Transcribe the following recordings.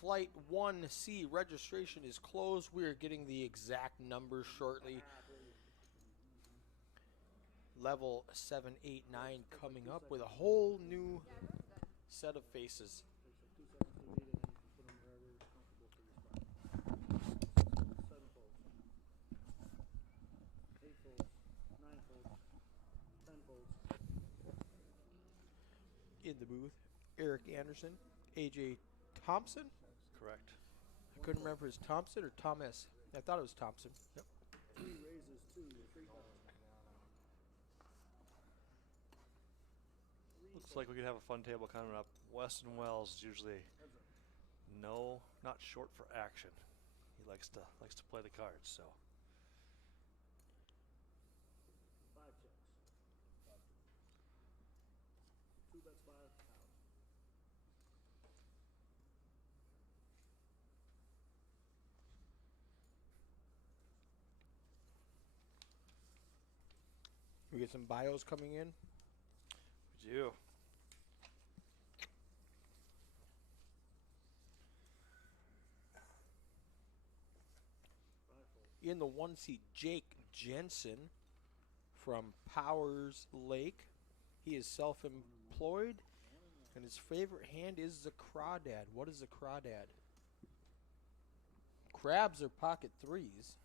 Flight 1C registration is closed. We are getting the exact numbers shortly. Level 789 coming up with a whole new set of faces. In the booth, Eric Anderson, AJ Thompson. Correct. I couldn't remember if it was Thompson or Thomas. I thought it was Thompson. Yep. Looks like we could have a fun table coming up. Weston Wells is usually not short for action. He likes to play the cards, so. 5 checks. 2 bets 5 out. We get some bios coming in. We do. In the 1C, Jake Jensen from Powers Lake. He is self-employed, and his favorite hand is the crawdad. What is the crawdad? Crabs are pocket threes.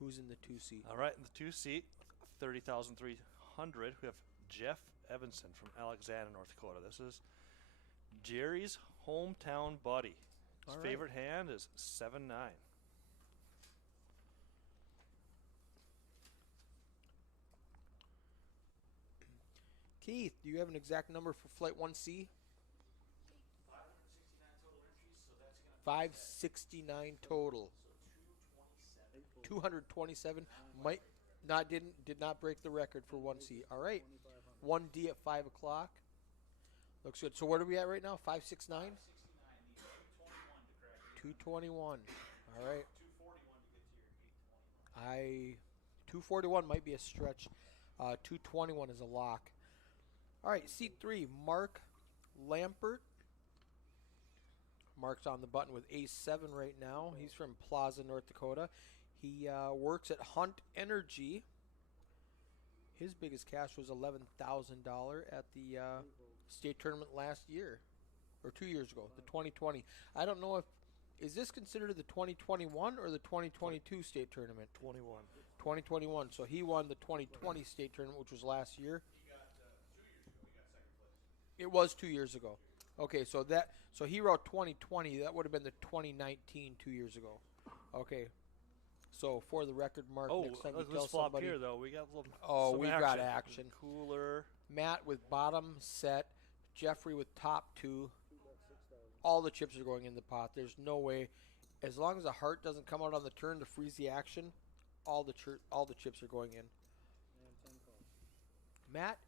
Who's in the 2 seat? All right, in the 2 seat, 30,300, we have Jeff Evanson from Alexander, North Dakota. This is Jerry's hometown buddy. His favorite hand is 7-9. Keith, do you have an exact number for Flight 1C? 569 total. 227 did not break the record for 1C. All right. 1D at 5 o'clock. Looks good. So what are we at right now? 569? 221. All right. 241 might be a stretch. 221 is a lock. All right, seat 3, Mark Lampert. Mark's on the button with Ace-7 right now. He's from Plaza, North Dakota. He works at Hunt Energy. His biggest cash was $11,000 at the state tournament last year, or 2 years ago, the 2020. I don't know if, is this considered the 2021 or the 2022 state tournament? 21. 2021. So he won the 2020 state tournament, which was last year. He got 2 years ago. He got second place. It was 2 years ago. Okay, so he wrote 2020. That would have been the 2019 2 years ago. Okay. So for the record, Mark, next time you tell let's flop somebody. here though. We got a little. Oh, we got action. Cooler. Matt with bottom set. Jeffrey with top 2. All the chips are going in the pot. There's no way, as long as a heart doesn't come out on the turn to freeze the action, all the chips are going in. Matt.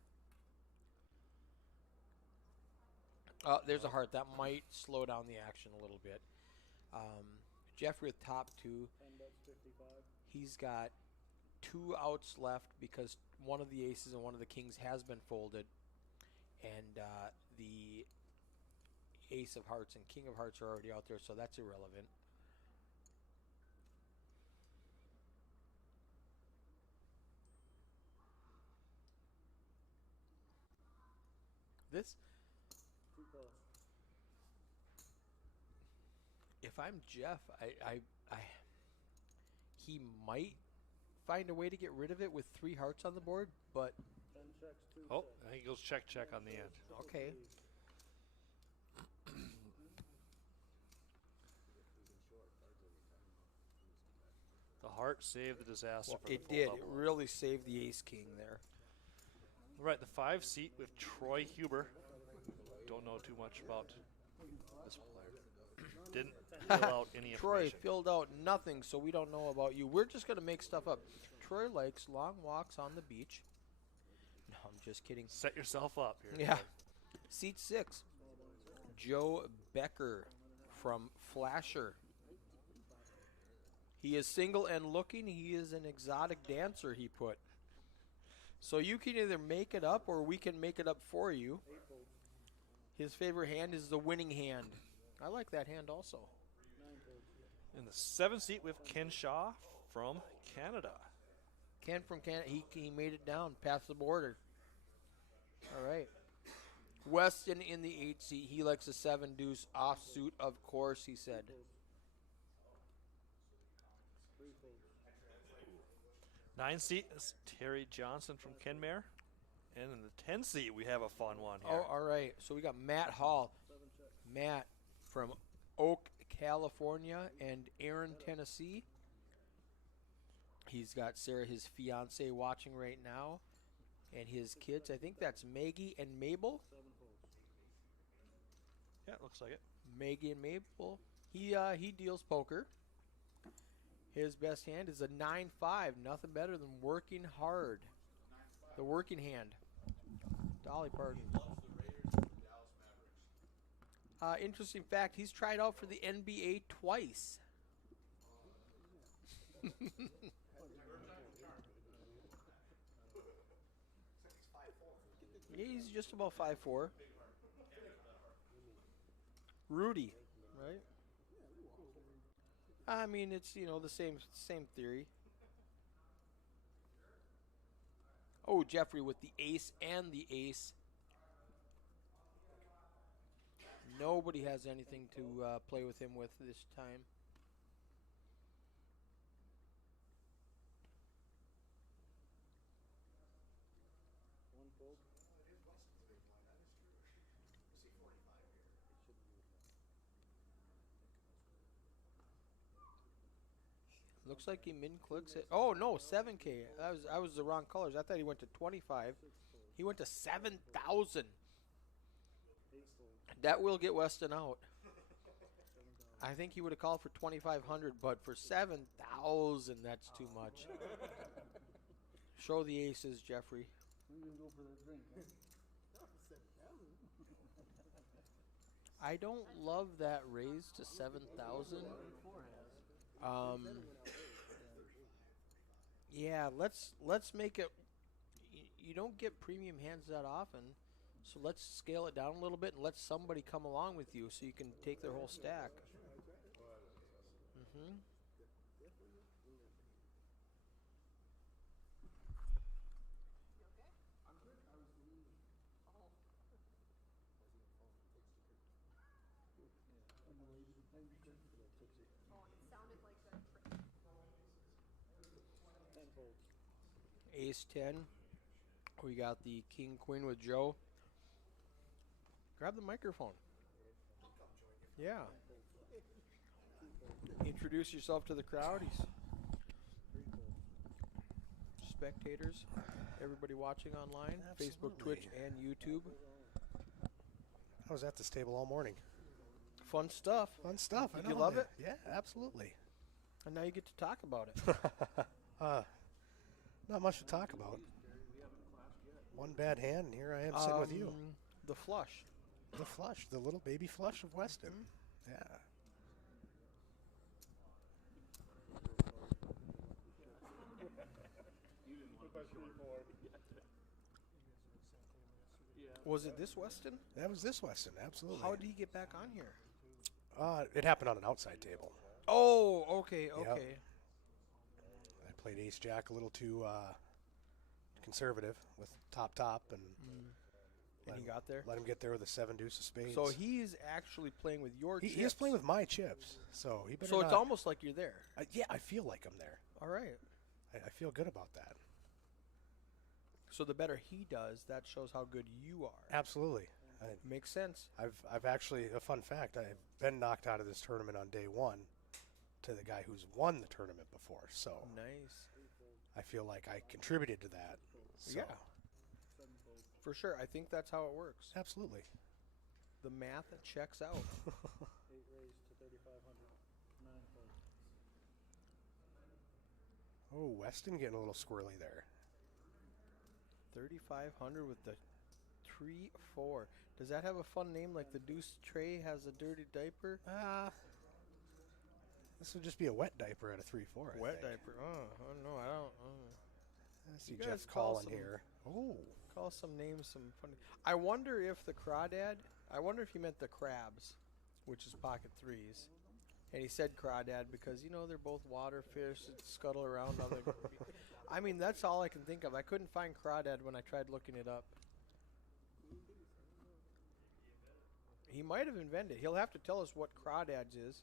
There's a heart. That might slow down the action a little bit. Jeffrey with top 2. He's got 2 outs left because one of the aces and one of the kings has been folded. And the ace of hearts and king of hearts are already out there, so that's irrelevant. This, if I'm Jeff, he might find a way to get rid of it with 3 hearts on the board, but Oh, I think he goes check on the end. okay. The heart saved the disaster. Well, for the it full did. double. It really saved the ace king there. All right, the 5 seat with Troy Huber. Don't know too much about this player. Didn't fill out any Troy information. filled out nothing, so we don't know about you. We're just going to make stuff up. Troy likes long walks on the beach. No, I'm just kidding. Set yourself up here. Yeah. Seat 6, Joe Becker from Flasher. He is single and looking. He is an exotic dancer, he put. So you can either make it up or we can make it up for you. His favorite hand is the winning hand. I like that hand also. In the 7th seat, we have Ken Shaw from Canada. Ken from Canada, he made it down past the border. All right. Weston in the 8th seat. He likes a 7 deuce offsuit, of course, he said. 9th seat is Terry Johnson from Kenmare. And in the 10th seat, we have a fun one here. Oh, all right. So we got Matt Hall. Matt from Oak, California, and Aaron, Tennessee. He's got Sarah, his fiance, watching right now, and his kids. I think that's Maggie and Mabel. Yeah, it looks like it. Maggie and Mabel. He deals poker. His best hand is a 9-5. Nothing better than working hard. The working hand. Dolly Parton. Interesting fact, he's tried out for the NBA twice. He's just about 5'4". Rudy, right? I mean, it's, the same theory. Oh, Jeffrey with the ace and the ace. Nobody has anything to play with him with this time. Looks like he min clicks it. Oh no, 7K. I was the wrong colors. I thought he went to 25. He went to 7,000. That will get Weston out. I think he would have called for 2,500, but for 7,000, that's too much. Show the aces, Jeffrey. I don't love that raise to 7,000. Yeah, let's make it. You don't get premium hands that often, so let's scale it down a little bit and let somebody come along with you so you can take their whole stack. Ace 10. We got the King Queen with Joe. Grab the microphone. Yeah. Introduce yourself to the crowd. Spectators, everybody watching online, Absolutely. Facebook, Twitch, and YouTube. I was at this table all morning. Fun stuff. Fun stuff. Did I you know love that. it? Yeah, absolutely. And now you get to talk about it. Not much to talk about. One bad hand, and here I am sitting with you. The flush. The flush, the little baby flush of Weston. Yeah. Was it this Weston? That was this Weston, absolutely. How did he get back on here? It happened on an outside table. Oh, okay. I played ace jack a little too conservative with top, and he got there? Let him get there with a 7 deuce of spades. So he's actually playing with your chips. He is playing with my chips, so he better So it's not- almost like you're there. Yeah, I feel like I'm there. All right. I feel good about that. So the better he does, that shows how good you are. Absolutely. Makes sense. I've actually, a fun fact, I've been knocked out of this tournament on day one to the guy who's won the tournament before. So Nice. I feel like I contributed to that. So, Yeah. For sure. I think that's how it works. absolutely. The math checks out. 8 raised to 3,500. 9 fold. Oh, Weston getting a little squirrely there. 3,500 with the 3-4. Does that have a fun name like the deuce tray has a dirty diaper? This would just be a wet diaper at a 3-4. I Wet think. diaper. Oh, no, I don't. I see You guys Jeff call calling some- here. Oh, Call some names some funny. I wonder if the crawdad I wonder if he meant the crabs, which is pocket threes. And he said crawdad because, you know, they're both water fish that scuttle around on the... I mean, that's all I can think of. I couldn't find crawdad when I tried looking it up. He might have invented it. He'll have to tell us what crawdads is.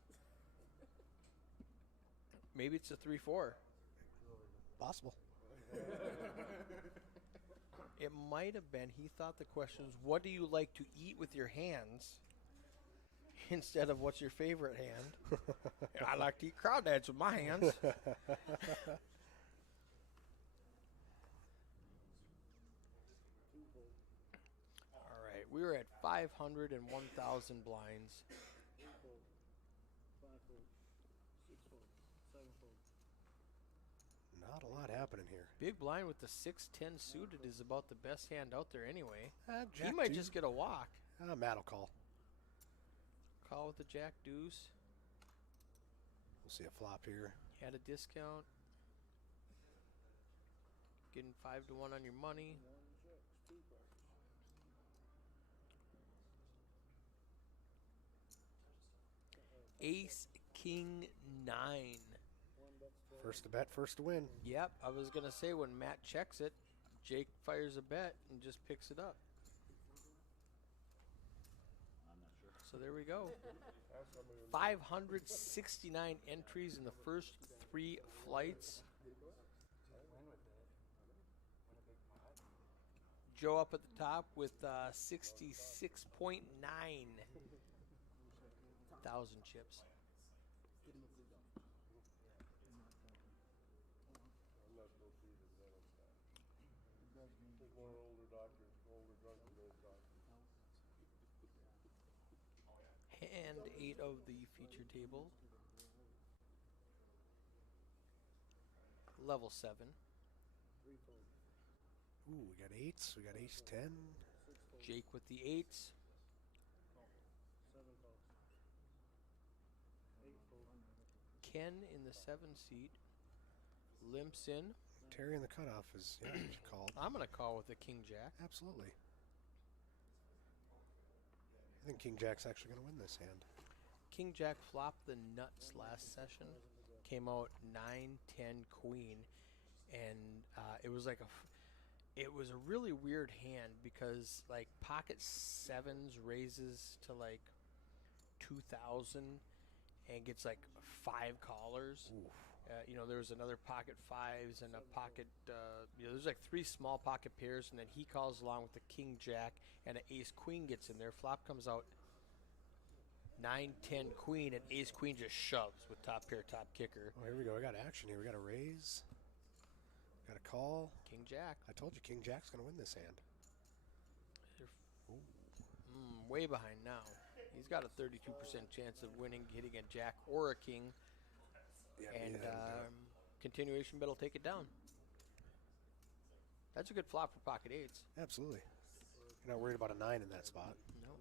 Maybe it's a 3-4. Possible. It might have been. He thought the question was, what do you like to eat with your hands? Instead of what's your favorite hand. I like to eat crawdads with my hands. All right, we were at 500 and 1,000 blinds. 8-fold, 5-fold, 6-fold, 7-fold. Not a lot happening here. Big blind with the 6-10 suited is about the best hand out there anyway. He Jack might deuce. just get a walk. Matt will call. Call with the jack deuce. We'll see a flop here. Had a discount. Getting 5-1 on your money. Ace, king, 9. First to bet, first to win. Yep, I was going to say when Matt checks it, Jake fires a bet and just picks it up. So there we go. 569 entries in the first 3 flights. Joe up at the top with 66.9 thousand chips. Hand 8 of the feature table. Level 7. Ooh, we got 8s. We got ace 10. Jake with the 8s. 7-fold, 8-fold, Ken in the 7 seat. Limps in. Terry in the cutoff is called. I'm going to call with the king jack. Absolutely. I think King Jack's actually going to win this hand. King jack flopped the nuts last session. Came out 9-10 queen. And it was like it was a really weird hand because like pocket 7s raises to like 2,000 and gets like 5 callers. You know, there was another pocket 5s and a pocket, there's like 3 small pocket pairs, and then he calls along with the king jack, and an ace queen gets in there. Flop comes out 9-10 queen, and ace queen just shoves with top pair, top kicker. Oh, here we go. We got action here. We got a raise. Got a call. King jack. I told you King Jack's going to win this hand. Way behind now. He's got a 32% chance of winning, hitting a jack or a king. Yeah, And continuation bet will take it down. That's a good flop for pocket 8s. absolutely. You're not worried about a 9 in that spot. No.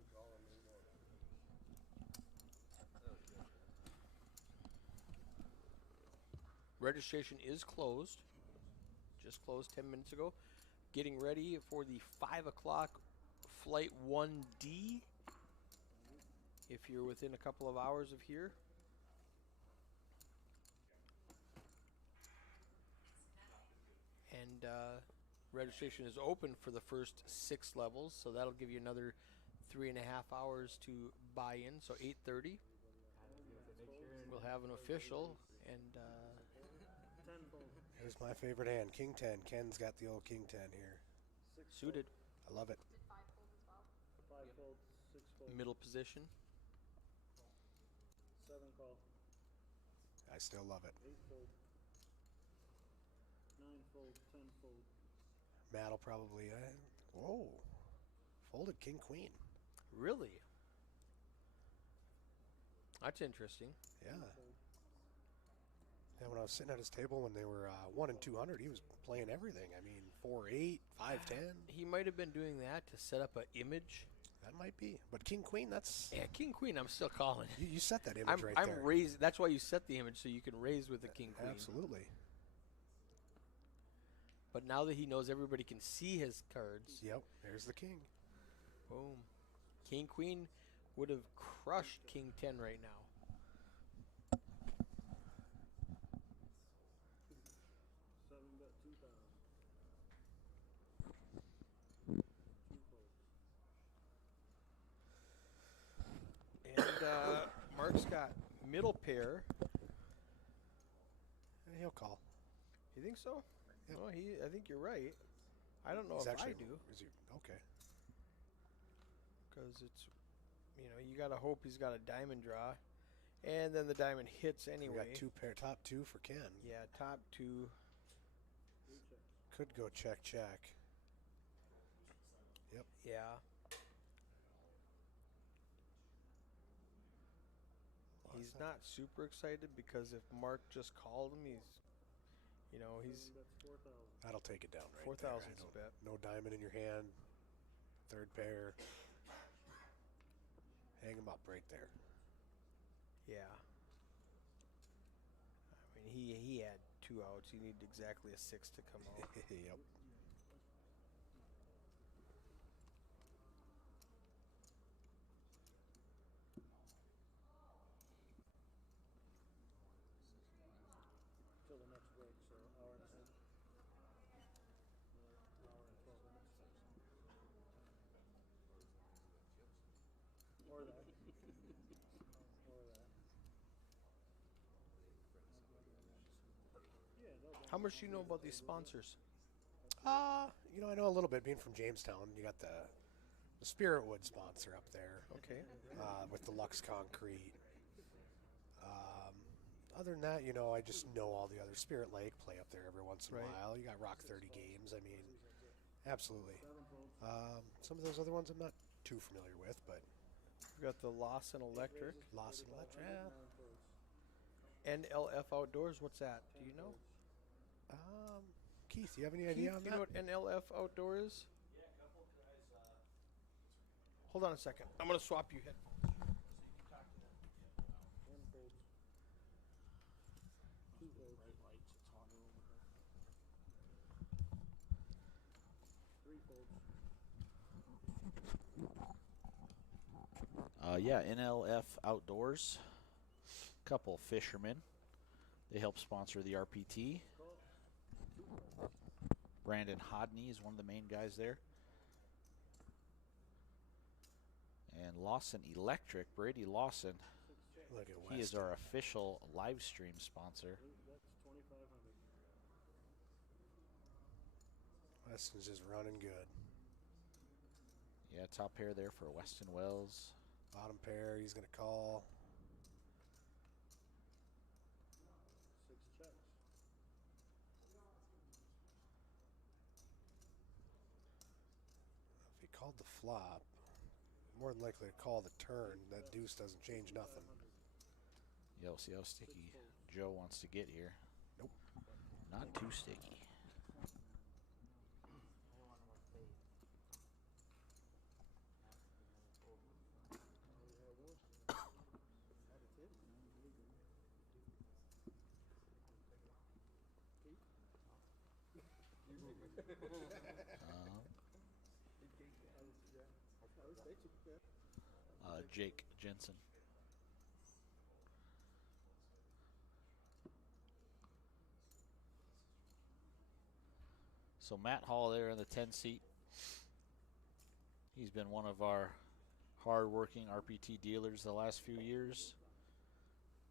Registration is closed. Just closed 10 minutes ago. Getting ready for the 5 o'clock flight 1D. If you're within a couple of hours of here. And registration is open for the first 6 levels, so that'll give you another 3.5 hours to buy in. So 8:30, we'll have an official, and 10-fold, Here's my favorite hand, King 10. Ken's got the old King 10 here. suited, I love it. 5-fold, 6-fold, middle position. 7-call, I still love it. 8-fold, 9-fold, 10-fold, Matt will probably, whoa, folded King Queen. Really? That's interesting. Yeah. And when I was sitting at his table when they were 1 and 200, he was playing everything. I mean, 4-8, 5-10. He might have been doing that to set up an image. That might be. But King Queen, that's Yeah, king queen. I'm still calling. you set that image I'm right I'm there. raised. That's why you set the image so you can raise with the king queen. Absolutely. But now that he knows everybody can see his cards, Yep. There's the king. boom. King Queen would have crushed King 10 right now. Seven bet 2,000. Two folds. And Mark's got middle pair. He'll call. You think so? Yep. Well, I think you're right. I don't know He's if actually, I do. Is he, okay. Because it's, you got to hope he's got a diamond draw. And then the diamond hits anyway. We got two pair, top two for Ken. Yeah, top two. Three checks. Could go check, check. Yep. Yeah. He's not super excited because if Mark just called him, he's Seven bets 4,000. That'll take it down right 4,000 there. I don't- bet. No diamond in your hand. Third pair. Hang him up right there. Yeah. I mean, he had 2 outs. He needed exactly a 6 to come out. Yep. Till the next break, so hour and a half. Hour and 12 minutes. Or that. Or that. Yeah, they'll How much do you know about these sponsors? I know a little bit being from Jamestown. You got the Spirit Wood sponsor up there Okay. with the Lux Concrete. Other than that, I just know all the other Spirit Lake play up there every once in a Right. while. You got Rock 30 games. I mean, absolutely. Some of those other ones I'm not too familiar with, but We've got the Lawson Electric. Lawson Electric. Yeah. 9 folds. NLF Outdoors. What's that? Do you know? Keith, you have any Keith, idea on you that? know what NLF Outdoor is? Yeah, a couple guys. Hold on a second. I'm going to swap you head. So you can talk to them. 1 folds. 2 folds. 3 folds. Yeah, NLF Outdoors. Couple fishermen. They help sponsor the RPT. Brandon Hodney is one of the main guys there. And Lawson Electric, Brady Lawson, Look at he is Weston. our official live stream sponsor. That's 2,500. Weston's just running good. Yeah, top pair there for Weston Wells. Bottom pair, he's going to call. 6 checks. If he called the flop, more than likely to call the turn. That deuce doesn't change nothing. Yo, see how sticky Joe wants to get here. Nope. Not too sticky. Jake Jensen. So Matt Hall there in the 10 seat. He's been one of our hard-working RPT dealers the last few years.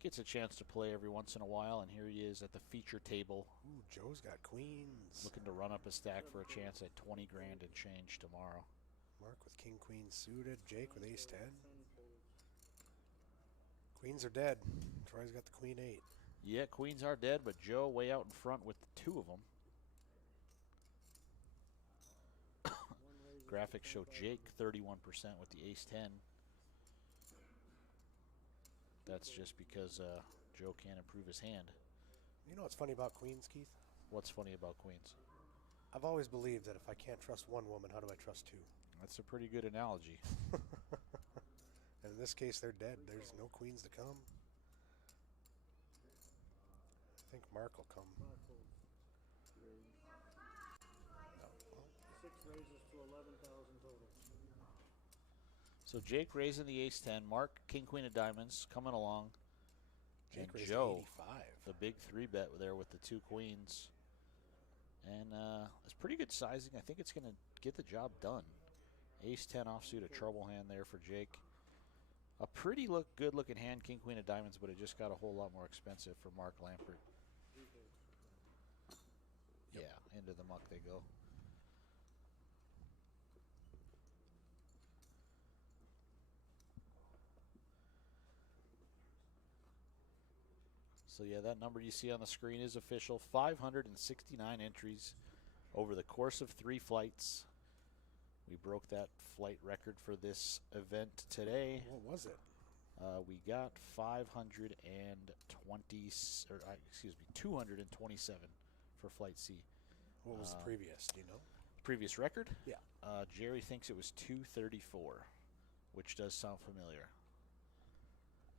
Gets a chance to play every once in a while, and here he is at the feature table, Ooh, Joe's got queens. looking to run up a stack for a chance at 20 grand and change tomorrow. Mark with king, queen suited. Jake with ace 10. Queens are dead. Troy's got the queen 8. Yeah, queens are dead, but Joe way out in front with the 2 of them. Graphics show Jake 31% with the ace 10. That's just because Joe can't improve his hand. You know what's funny about queens, Keith? What's funny about queens? I've always believed that if I can't trust one woman, how do I trust 2? That's a pretty good analogy. And in this case, they're dead. There's no queens to come. I think Mark will come. 5 folds. Yeah, well, 6 raises to 11,000 total. So So Jake raising the ace-10. Mark, king-queen of diamonds, coming along. Jake And raised Joe, 85. the big 3-bet there with the 2 queens. And it's pretty good sizing. I think it's going to get the job done. Ace-10 offsuit, a trouble hand there for Jake. A pretty good-looking hand, king-queen of diamonds, but it just got a whole lot more expensive for Mark Lampert. Yep. Yeah, into the muck they go. So yeah, that number you see on the screen is official. 569 entries over the course of 3 flights. We broke that flight record for this event today. What was it? We got 227 for Flight C. What was the previous? Do you know? Previous record? Yeah. Jerry thinks it was 234, which does sound familiar.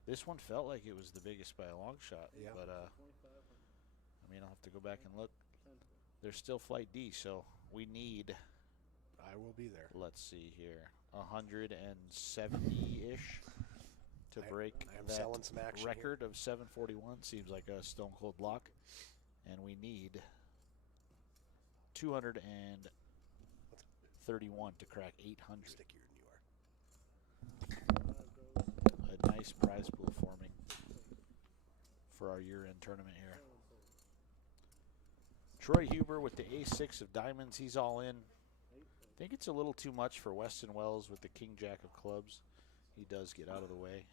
This one felt like it was the biggest by a long shot. Yeah. But, I mean, I'll have to go back and look. There's still Flight D, so we need, I will be there. let's see here, 170-ish to break I am that selling some action record of 741. Seems like a stone cold lock. And we need 231 to crack 800. Stickier than you are. A nice prize pool forming for our year-end tournament here. Troy Huber with the ace-6 of diamonds. He's all in. I think it's a little too much for Weston Wells with the king-jack of clubs. He does get out of the way.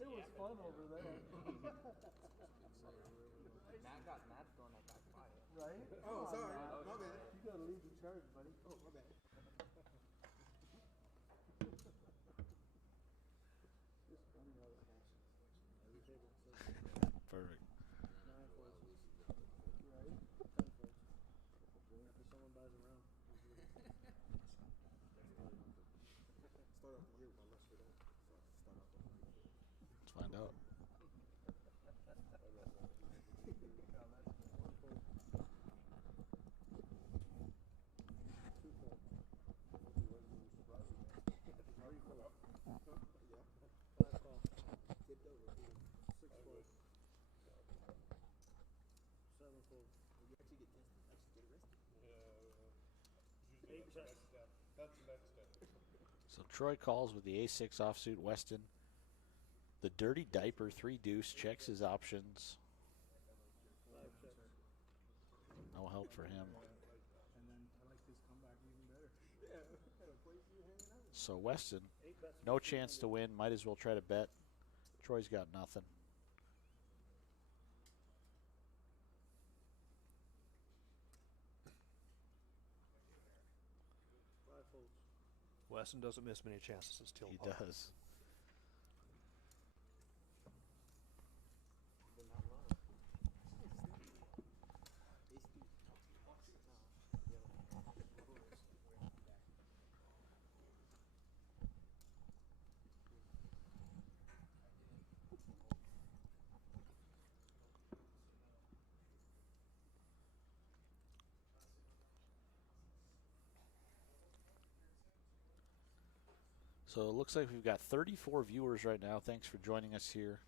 It was fun over there. Matt got mad throwing that back by it. Right? Oh, sorry. My bad. You gotta lead the charge, buddy. Oh, my bad. Perfect. 9 folds. Right? 10 folds. After someone buys a round. Start off the year with my luster don't. Start off the year. Let's find out. You actually get tested. Actually get arrested. So Troy calls with the ace-6 offsuit Weston. The dirty diaper 3-deuce checks his options. No help for him. And then I like this comeback even better. So Weston, no chance to win. Might as well try to bet. Troy's got nothing. Weston doesn't miss many chances to steal. He does. So it looks like we've got 34 viewers right now. Thanks for joining us here,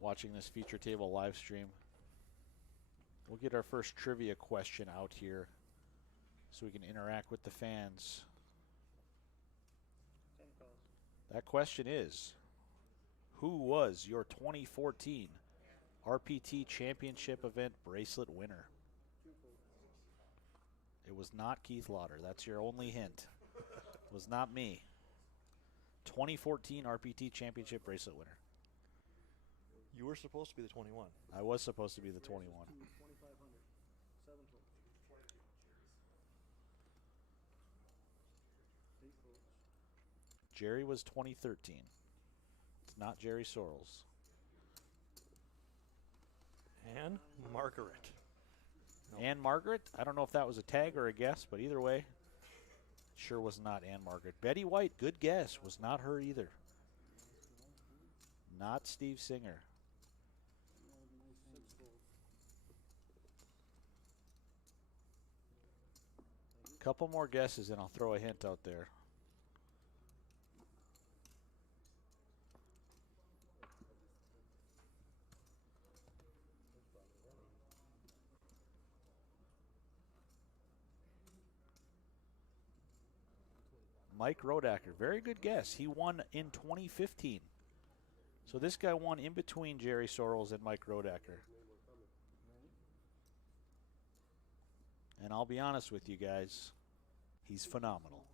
watching this feature table live stream. We'll get our first trivia question out here so we can interact with the fans. 10 calls. That question is, who was your 2014 RPT Championship event bracelet winner? 2 folds. It was not Keith Lauder. That's your only hint. It was not me. 2014 RPT Championship bracelet winner. You were supposed to be the 21. I was supposed to be the 21. 2,500. 7 folds. 8 folds. Jerry was 2013. It's not Jerry Sorrells. And Margaret. Ann Margaret. I don't know if that was a tag or a guess, but either way, sure was not Ann Margaret. Betty White, good guess. Was not her either. Not Steve Singer. Couple more guesses, and I'll throw a hint out there. Mike Rodacker, very good guess. He won in 2015. So this guy won in between Jerry Sorrells and Mike Rodacker. And I'll be honest with you guys, he's phenomenal.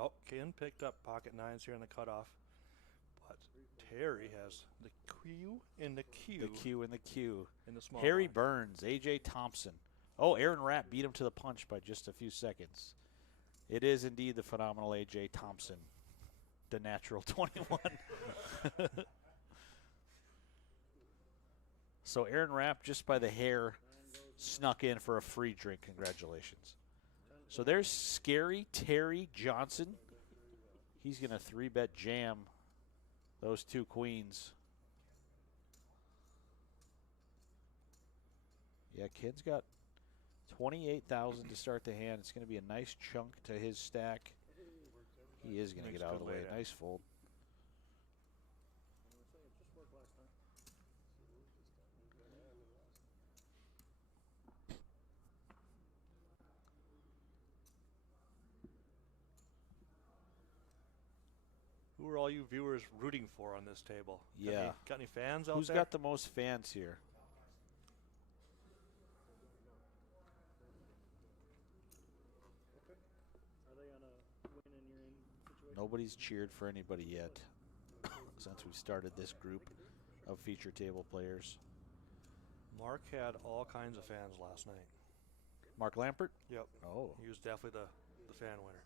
Oh, Ken picked up pocket nines here in the cutoff. But Terry has the Q in the Q. The Q in the Q. In the small Harry blind. Burns, A.J. Thompson. Oh, Aaron Rapp beat him to the punch by just a few seconds. It is indeed the phenomenal A.J. Thompson, the natural 21. So Aaron Rapp, just by the hair, snuck in for a free drink. Congratulations. So there's Scary Terry Johnson. He's going to 3-bet jam those two queens. Yeah, Ken's got 28,000 to start the hand. It's going to be a nice chunk to his stack. He is going to Makes get out of good the way. weight, Nice fold. Who are all you viewers rooting for on this table? Yeah. Got any fans out Who's there? got the most fans here? Are they on a win and you're in situation? Nobody's cheered for anybody yet since we started this group of feature table players. Mark had all kinds of fans last night. Mark Lampert? Yep. Oh. He was definitely the fan winner.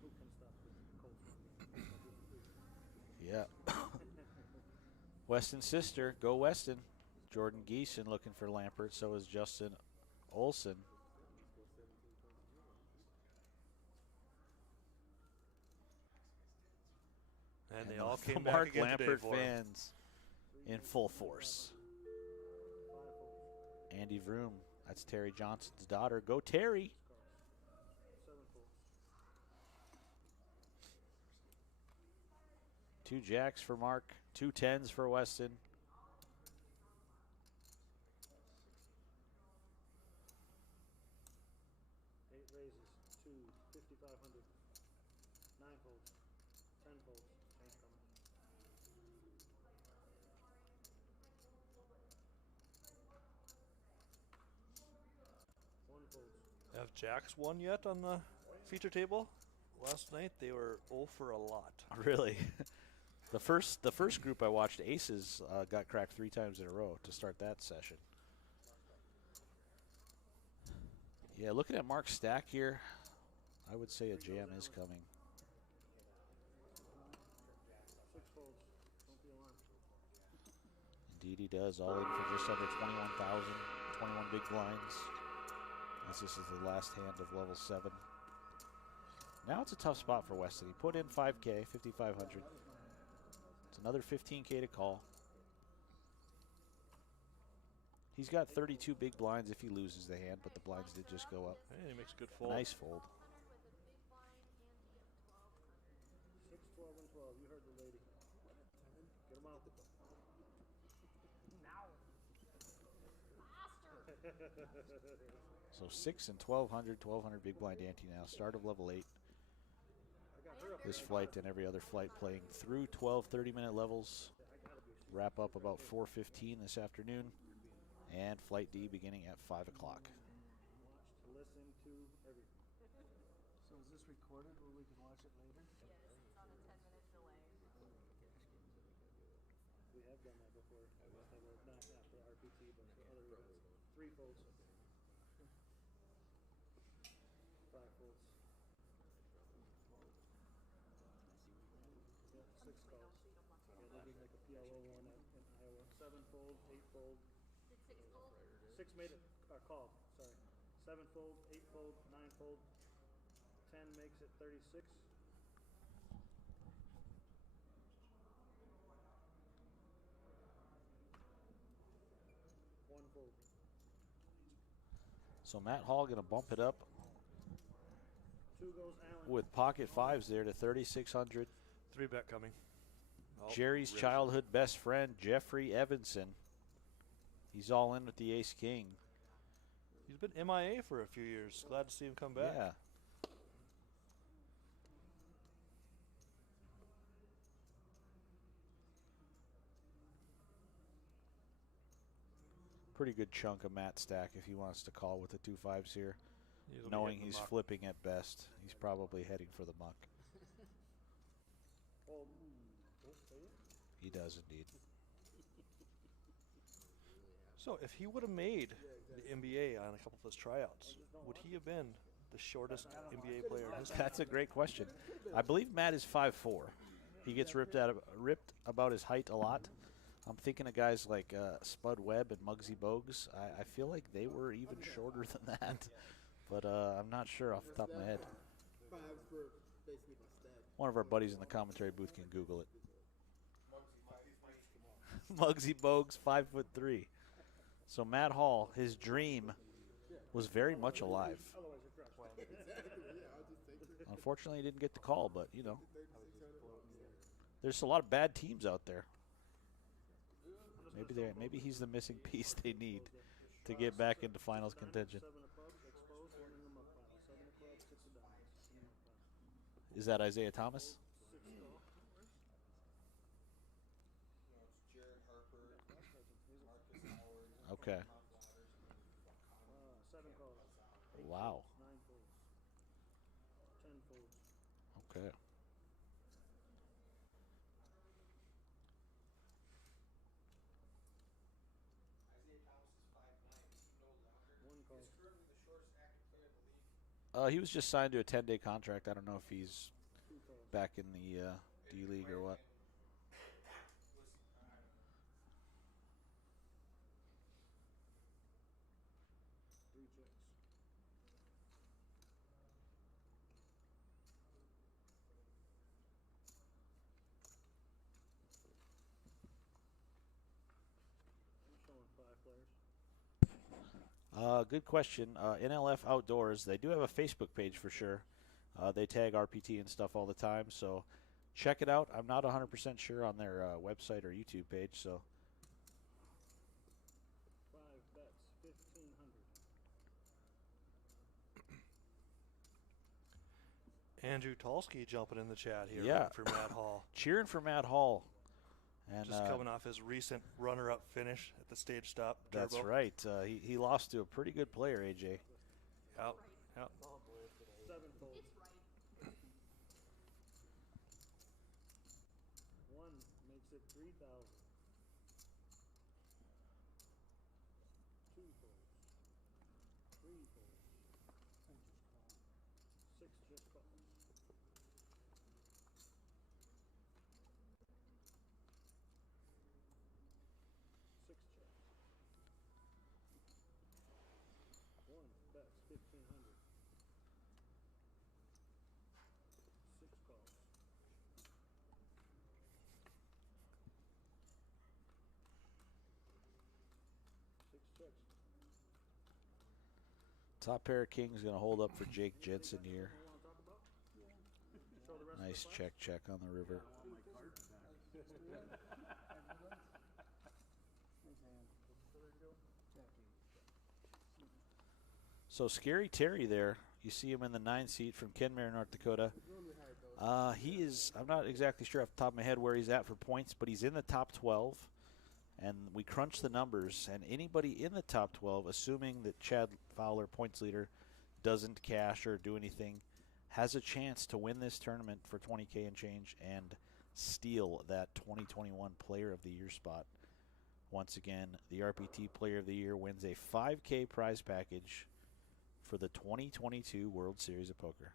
Who can stop the Colts? Yeah. Weston's sister, go Weston. Jordan Geeson looking for Lampert. So is Justin Olson. And they the- all the came Mark back again today Lampert for him. fans in full force. Andy Vroom, that's Terry Johnson's daughter. Go Terry. Two jacks for Mark, 2 10s for Weston. Eight raises, 2, 5,500. 9 folds, 10 folds, change coming. One folds. Have Jacks won yet on the feature table? Last night they were 0 for a lot. Really? The first group I watched, Aces, got cracked 3 times in a row to start that session. Yeah, looking at Mark's stack here, I would say a jam is coming. 6 folds, don't be alarmed. Indeed he does, all in for just under 21,000, 21 big blinds. As this is the last hand of level 7. Now it's a tough spot for Weston. He put in 5K, 5,500. It's another 15K to call. He's got 32 big blinds if he loses the hand, but the blinds did just go up. Hey, he makes a good fold. Nice fold. 6, 12, and 12. You heard the lady. Get him out. So 6 and 1,200, 1,200 big blind ante now. Start of level 8. This flight and every other flight playing through 12 30-minute levels. Wrap up about 4:15 this afternoon. And flight D beginning at 5 o'clock. Watch, listen to everything. So is this recorded where we can watch it later? We have done that before. We just have a knock after our RPT, but for other events, 3 folds. 5 folds. Yeah, 6 calls. Yeah, they did like a PLO one in Iowa. 7 fold, 8 fold. 6 made it called. Sorry, 7 fold, 8 fold, 9 fold. 10 makes it 36. One fold. So Matt Hall going to bump it up 2 goes Allen. with pocket fives there to 3,600. 3-bet coming. Oh, Jerry's really? childhood best friend, Jeffrey Evanson. He's all in with the ace king. He's been MIA for a few years. Glad to see him come back. Yeah. Pretty good chunk of Matt stack if he wants to call with the 2 5s here. He'll be Knowing hitting the he's muck. flipping at best, he's probably heading for the muck. Oh, He does indeed. So if he would have made the NBA on a couple of his tryouts, would he have been the shortest NBA player in history? That's a great question. I believe Matt is 5'4". He gets ripped about his height a lot. I'm thinking of guys like Spud Webb and Muggsy Bogues. I feel like they were even shorter than that, but I'm not sure off the top of my head. One of our buddies in the commentary booth can Google it. Muggsy Bogues, 5'3". So Matt Hall, his dream was very much alive. Unfortunately, he didn't get the call, but, you know, there's a lot of bad teams out there. Maybe he's the missing piece they need to get back into finals contention. 7 of clubs, exposed, 1 in the muck pile. 7 of clubs, 6 of diamonds in the muck pile. Is that Isaiah Thomas? 6 call. Okay. 7 calls. 8 Wow. folds, 9 folds. 10 folds. Okay. He was just signed to a 10-day contract. I don't know if he's back in the D League or what. Good question. NLF Outdoors, they do have a Facebook page for sure. They tag RPT and stuff all the time, so check it out. I'm not 100% sure on their website or YouTube page, so. 5 bets, 1,500. Andrew Tulsky jumping in the chat here Yeah. for Matt Hall. Cheering for Matt Hall. And just coming off his recent runner-up finish at the stage stop. That's Turbo. right. He lost to a pretty good player, AJ. Yep. 7 folds. 1 makes it 3,000. 2 folds. 3 folds. 6 just calls. 6 checks. 1 bets, 1,500. 6 calls. 6 checks. Top pair of kings going to hold up for Jake Jensen here. You want to talk about? Show the rest Nice of the check on the river. So Scary Terry there. You see him in the 9 seat from Kenmare, North Dakota. He is, I'm not exactly sure off the top of my head where he's at for points, but he's in the top 12. And we crunch the numbers, and anybody in the top 12, assuming that Chad Fowler, points leader, doesn't cash or do anything, has a chance to win this tournament for $20K and change and steal that 2021 Player of the Year spot. Once again, the RPT Player of the Year wins a $5K prize package for the 2022 World Series of Poker.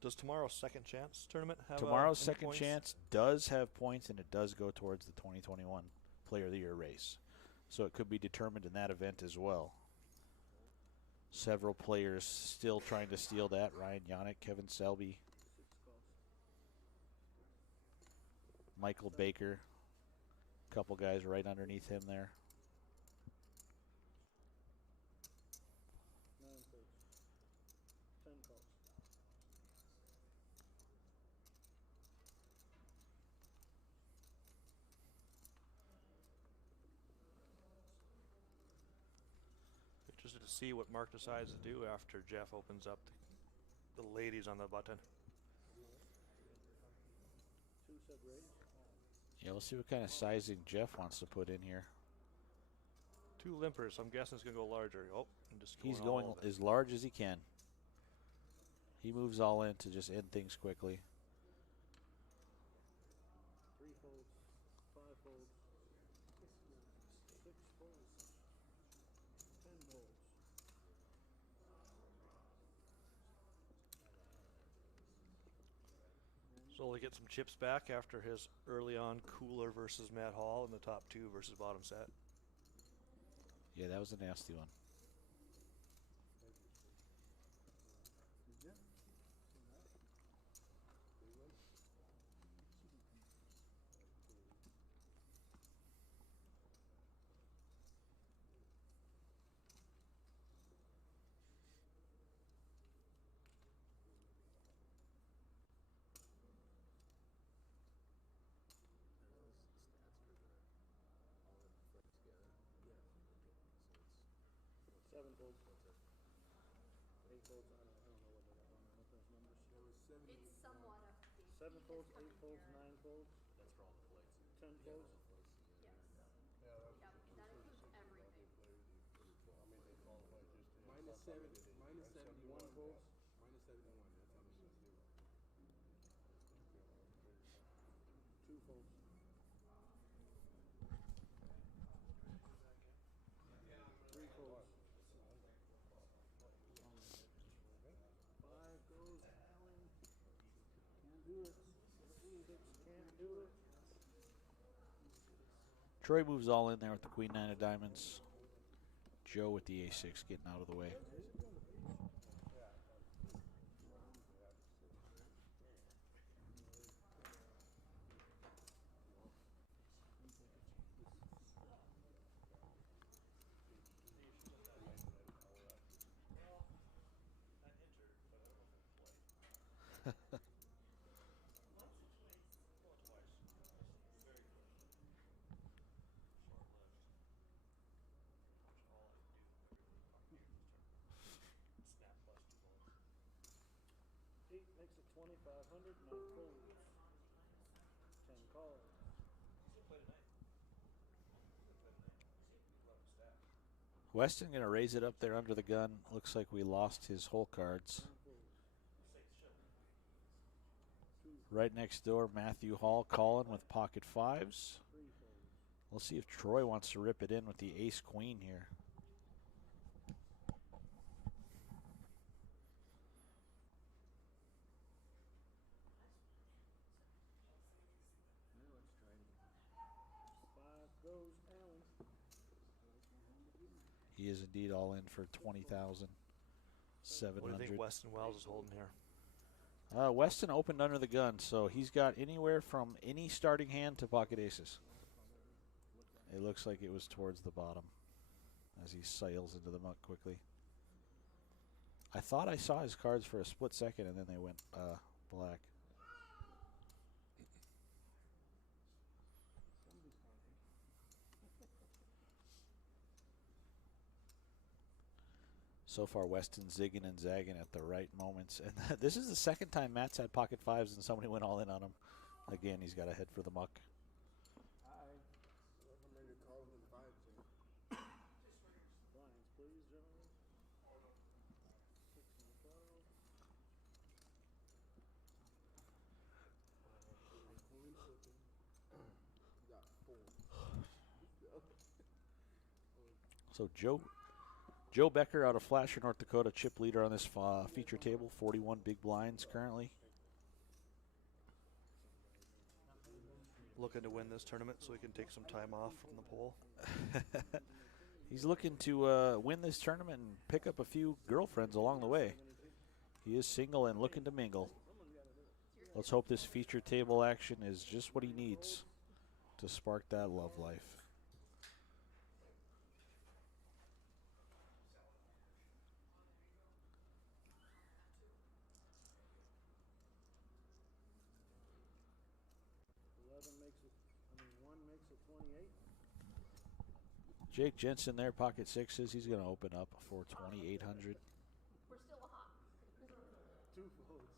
Does tomorrow's second chance tournament have Tomorrow's any second points? chance does have points, and it does go towards the 2021 Player of the Year race. So it could be determined in that event as well. Several players still trying to steal that. Ryan Yannick, Kevin Selby, Michael Baker. A couple guys right underneath him there. 9 folds. 10 calls. Interested to see what Mark decides to do after Jeff opens up the ladies on the button. 2 sub raise. Yeah, we'll see what kind of sizing Jeff wants to put in here. 2 limpers. I'm guessing it's going to go larger. Oh, I'm just He's all going of it. as large as he can. He moves all in to just end things quickly. 3 folds. 5 folds. 6 folds. 10 folds. So he'll get some chips back after his early on cooler versus Matt Hall in the top 2 versus bottom set. Yeah, that was a nasty one. Seven folds. 8 folds. I don't know what that one. What those numbers. It's somewhat updated. 7 folds, It's 8 from folds, here. 9 folds. That's for all the plates. 10 folds. Yes. Yep, that includes everything. Minus 71. 1 folds. Minus 71. That's how much it's due. 2 folds. 3 folds. 5 goes Allen. Can't do it. 6 can't do it. Troy moves all in there with the Queen 9 of diamonds. Joe with the A6 getting out of the way. Eight makes it 2,500. 9 folds. 10 calls. Weston going to raise it up there under the gun. Looks like we lost his whole cards. 9 folds. Right next door, Matthew Hall calling with pocket 5s. 3 folds. We'll see if Troy wants to rip it in with the ace queen here. Goes Allen. He is indeed all in for 20,700. What do you think Weston Wells is holding here? Weston opened under the gun, so he's got anywhere from any starting hand to pocket aces. It looks like it was towards the bottom as he sails into the muck quickly. I thought I saw his cards for a split second, and then they went black. So far, Weston zigging and zagging at the right moments. And this is the second time Matt's had pocket 5s and somebody went all in on him. Again, he's got to head for the muck. I'm ready to call him in 5, sir. Blinds, please, gentlemen. 6 and 12. Coin flipping. Got 4. So Joe Becker out of Flasher, North Dakota, chip leader on this feature table, 41 big blinds currently. Looking to win this tournament so he can take some time off from the pole. He's looking to win this tournament and pick up a few girlfriends along the way. He is single and looking to mingle. Let's hope this feature table action is just what he needs to spark that love life. One makes it 28. Jake Jensen there, pocket sixes. He's going to open up for 2,800. We're still hot. Two folds.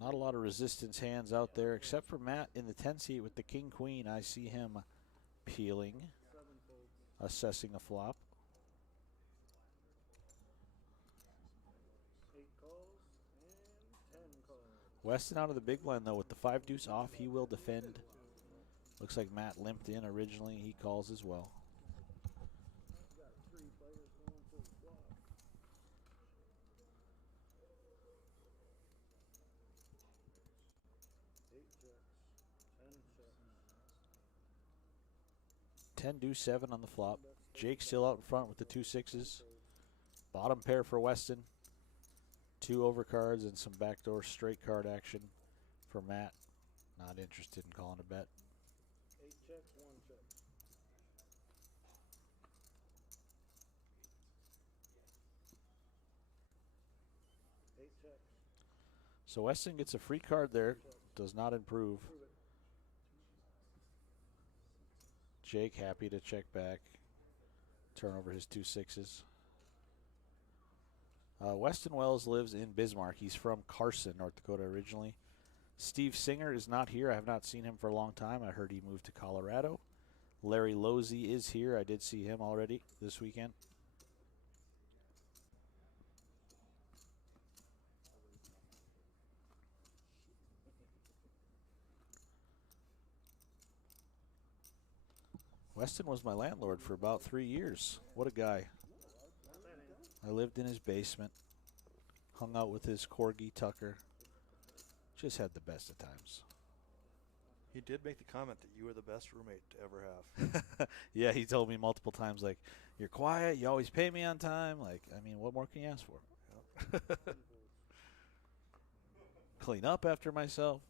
Not a lot of resistance hands out there, except for Matt in the 10 seat with the king queen. I see him peeling, assessing a flop. 8 calls and 10 calls. Weston out of the big blind though with the 5 deuce off. He will defend. Looks like Matt limped in originally. He calls as well. Got 3 players going for the flop. 8 checks, 10 checks. 10 deuce 7 on the flop. Jake still out in front with the 2 sixes. Bottom pair for Weston. 2 overcards and some backdoor straight card action for Matt. Not interested in calling a bet. 8 checks, 1 check. So Weston gets a free card there. Does not improve. Jake happy to check back. Turn over his 2 sixes. Weston Wells lives in Bismarck. He's from Carson, North Dakota originally. Steve Singer is not here. I have not seen him for a long time. I heard he moved to Colorado. Larry Losey is here. I did see him already this weekend. Weston was my landlord for about 3 years. What a guy. I lived in his basement, hung out with his corgi Tucker. Just had the best of times. He did make the comment that you were the best roommate to ever have. Yeah, he told me multiple times, like, you're quiet, you always pay me on time. Like, I mean, what more can you ask for? Yep. Clean up after myself.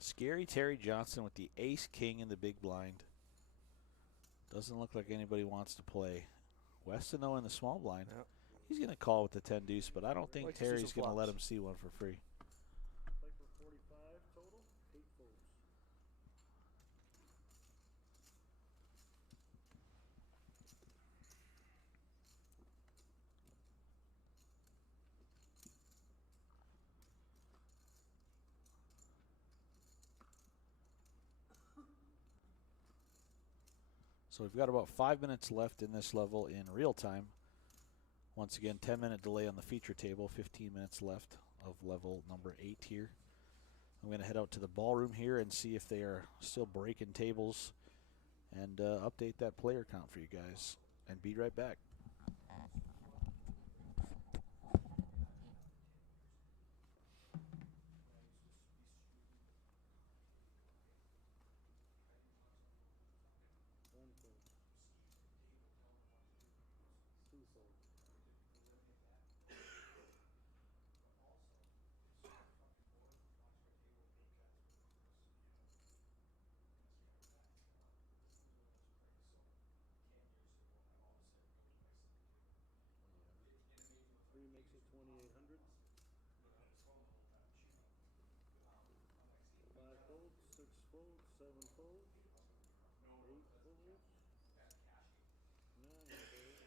Scary Terry Johnson with the ace-king in the big blind. Doesn't look like anybody wants to play. Weston, though, in the small blind. Yep. He's going to call with the 10 deuce, but I don't think Terry's going to let him see one for free. Play for 45 total, 8 folds. So we've got about 5 minutes left in this level in real time. Once again, 10-minute delay on the feature table, 15 minutes left of level number 8 here. I'm going to head out to the ballroom here and see if they are still breaking tables and update that player count for you guys. And be right back. Makes it 2,800. 5 folds, 6 folds, 7 folds, 8 folds, 9 folds,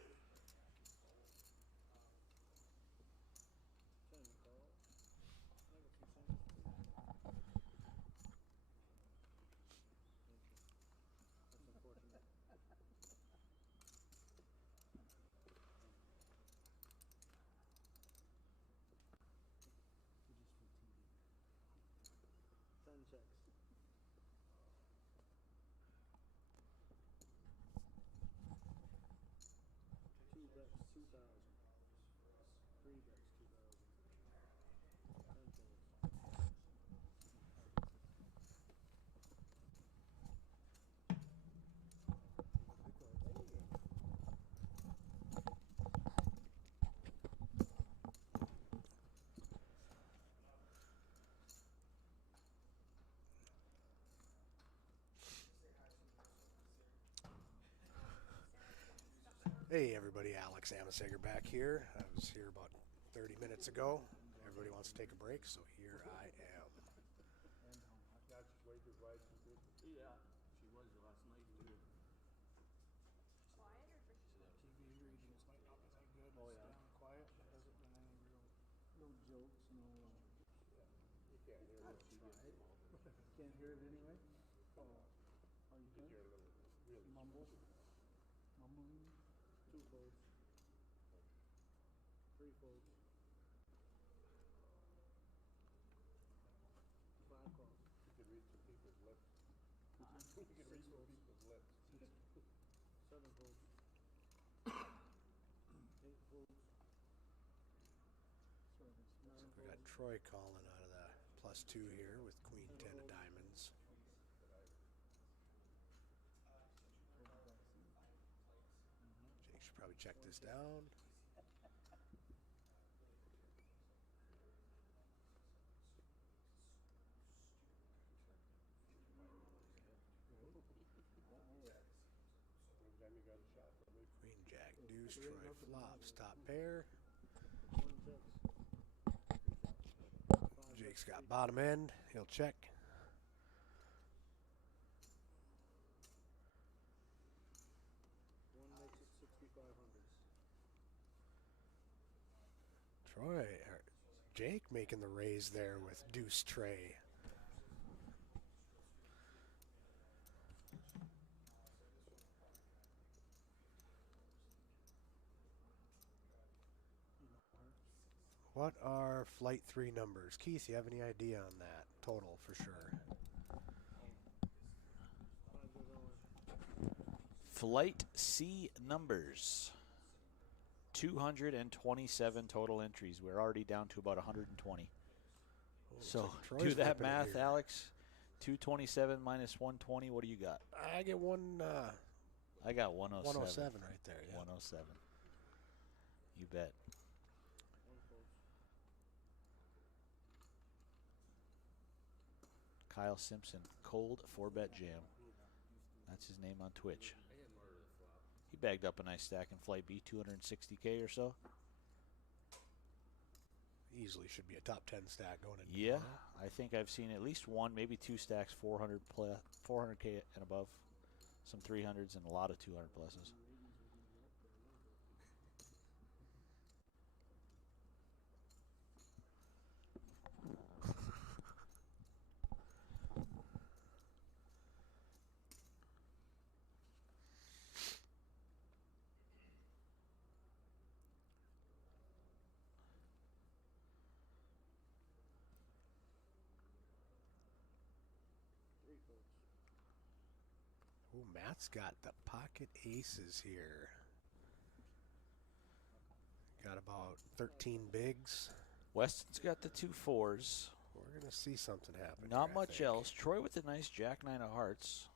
Hey everybody, Alex Amasager back here. I was here about 30 minutes ago. Everybody wants to take a break, so here I am. Now she's way too quiet. Yeah, she was last night too. Quiet or for TV readings might not be that good. Oh, It's yeah. down quiet. Hasn't been any real, no jokes, no. You can't hear what she gets involved in. Can't hear it anyway. Oh, are you You good? hear a little really Mumble, mumbling. 2 folds. 3 folds. 5 calls. You could read some people's lips. You could read some people's lips. 7 folds. 8 folds. Sort of 9 We got folds. Troy calling out of the +2 here with Queen 10 of diamonds. Jake should probably check this down. Every time you got a shot from me. Queen Jack deuce, Troy flops, top pair. 1 checks. 5 Jake's got bets, bottom end. He'll check. One makes it 6,500. Jake making the raise there with deuce tray. What are flight 3 numbers? Keith, you have any idea on that? Total for sure. 5 goes on. Flight C numbers. 227 total entries. We're already down to about 120. So looks like do Troy's that whipping it math, here. Alex. 227 minus 120. What do you got? I get one I got 107. 107 right there. Yeah. 107. You bet. 1 folds. Kyle Simpson, cold 4-bet jam. That's his name on Twitch. He bagged up a nice stack in Flight B, 260K or so. Easily should be a top 10 stack going in. Yeah, I think I've seen at least one, maybe 2 stacks, 400K and above. Some 300s and a lot of 200 pluses. Ooh, Matt's got the pocket aces here. Got about 13 bigs. Weston's got the 2 4s. We're going to see something happen. Not here, I much think. else. Troy with a nice Jack 9 of hearts.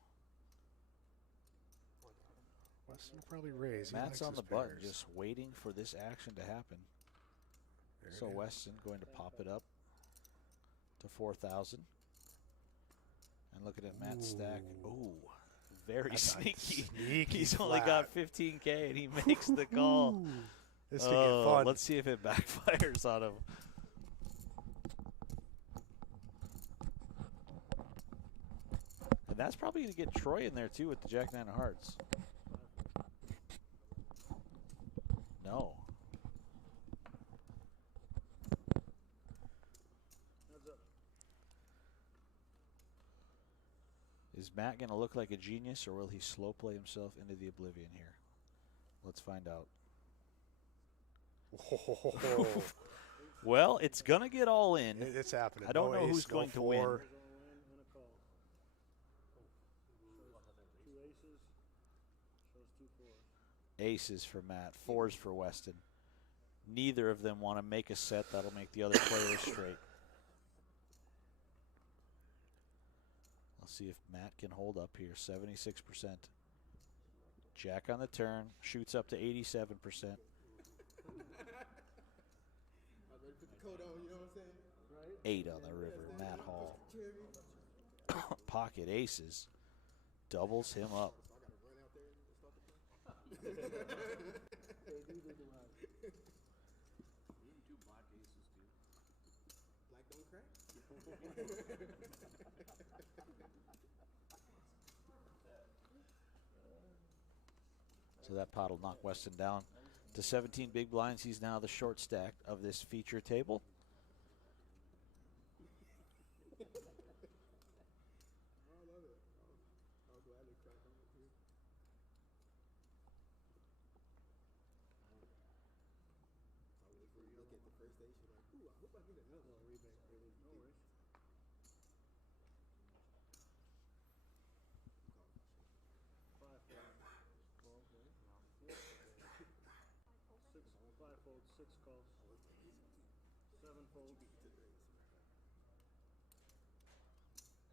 Weston will probably raise. He Matt's likes on his the button, pairs. just waiting for this action to happen. There So it is. Weston going to pop it up to 4,000. And looking at Matt's stack. Ooh, very That's a sneaky. sneaky He's only flat. got 15K and he makes the call. Ooh, this could get fun. Let's see if it backfires on him. And that's probably going to get Troy in there too with the Jack 9 of hearts. No. Heads up. Is Matt going to look like a genius or will he slow play himself into the oblivion here? Let's find out. Well, it's going to get all in. It's happening. I don't No know ace, who's no going to win. four. Goes all in and a call. Shows 2 aces. Shows 2 fours. Aces for Matt, 4s for Weston. Neither of them want to make a set that'll make the other players straight. I'll see if Matt can hold up here. 76%. Jack on the turn, shoots up to 87%. I was ready to put the coat on, you know what I'm saying? 8 on the river, Matt Hall. Pocket aces. Doubles him up. So I gotta run out there and start the play. So that pot will knock Weston down to 17 big blinds. He's now the short stack of this feature table. I love it. I'll gladly crack on it too. I wait for you to look at the first station like, ooh, I hope I get another one. Rebate. No worries. Five fold. Six, five fold, six calls. Seven fold.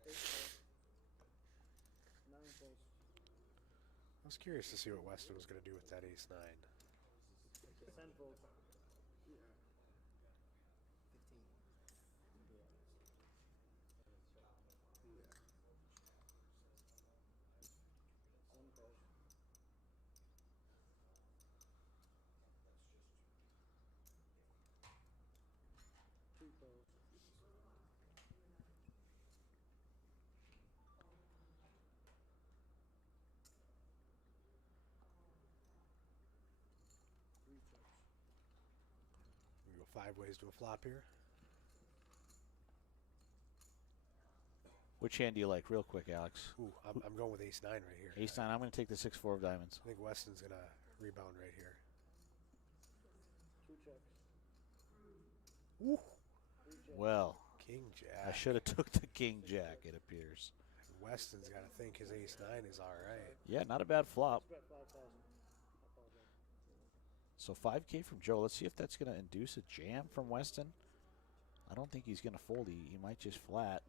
Eight calls. Nine folds. I was curious to see what Weston was going to do with that ace 9. 10 folds. One calls. Two calls. Three checks. We go 5 ways to a flop here. Which hand do you like, real quick, Alex? Ooh, I'm going with ace 9 right here. Ace 9. I'm going to take the 6-4 of diamonds. I think Weston's going to rebound right here. Two checks. Ooh, Three checks. Well, King Jack. I should have took the King Jack, it appears. Weston's got to think his ace 9 is all right. Yeah, not a bad flop. Let's bet 5,000. I apologize. So 5K from Joe. Let's see if that's going to induce a jam from Weston. I don't think he's going to fold. He might just flat.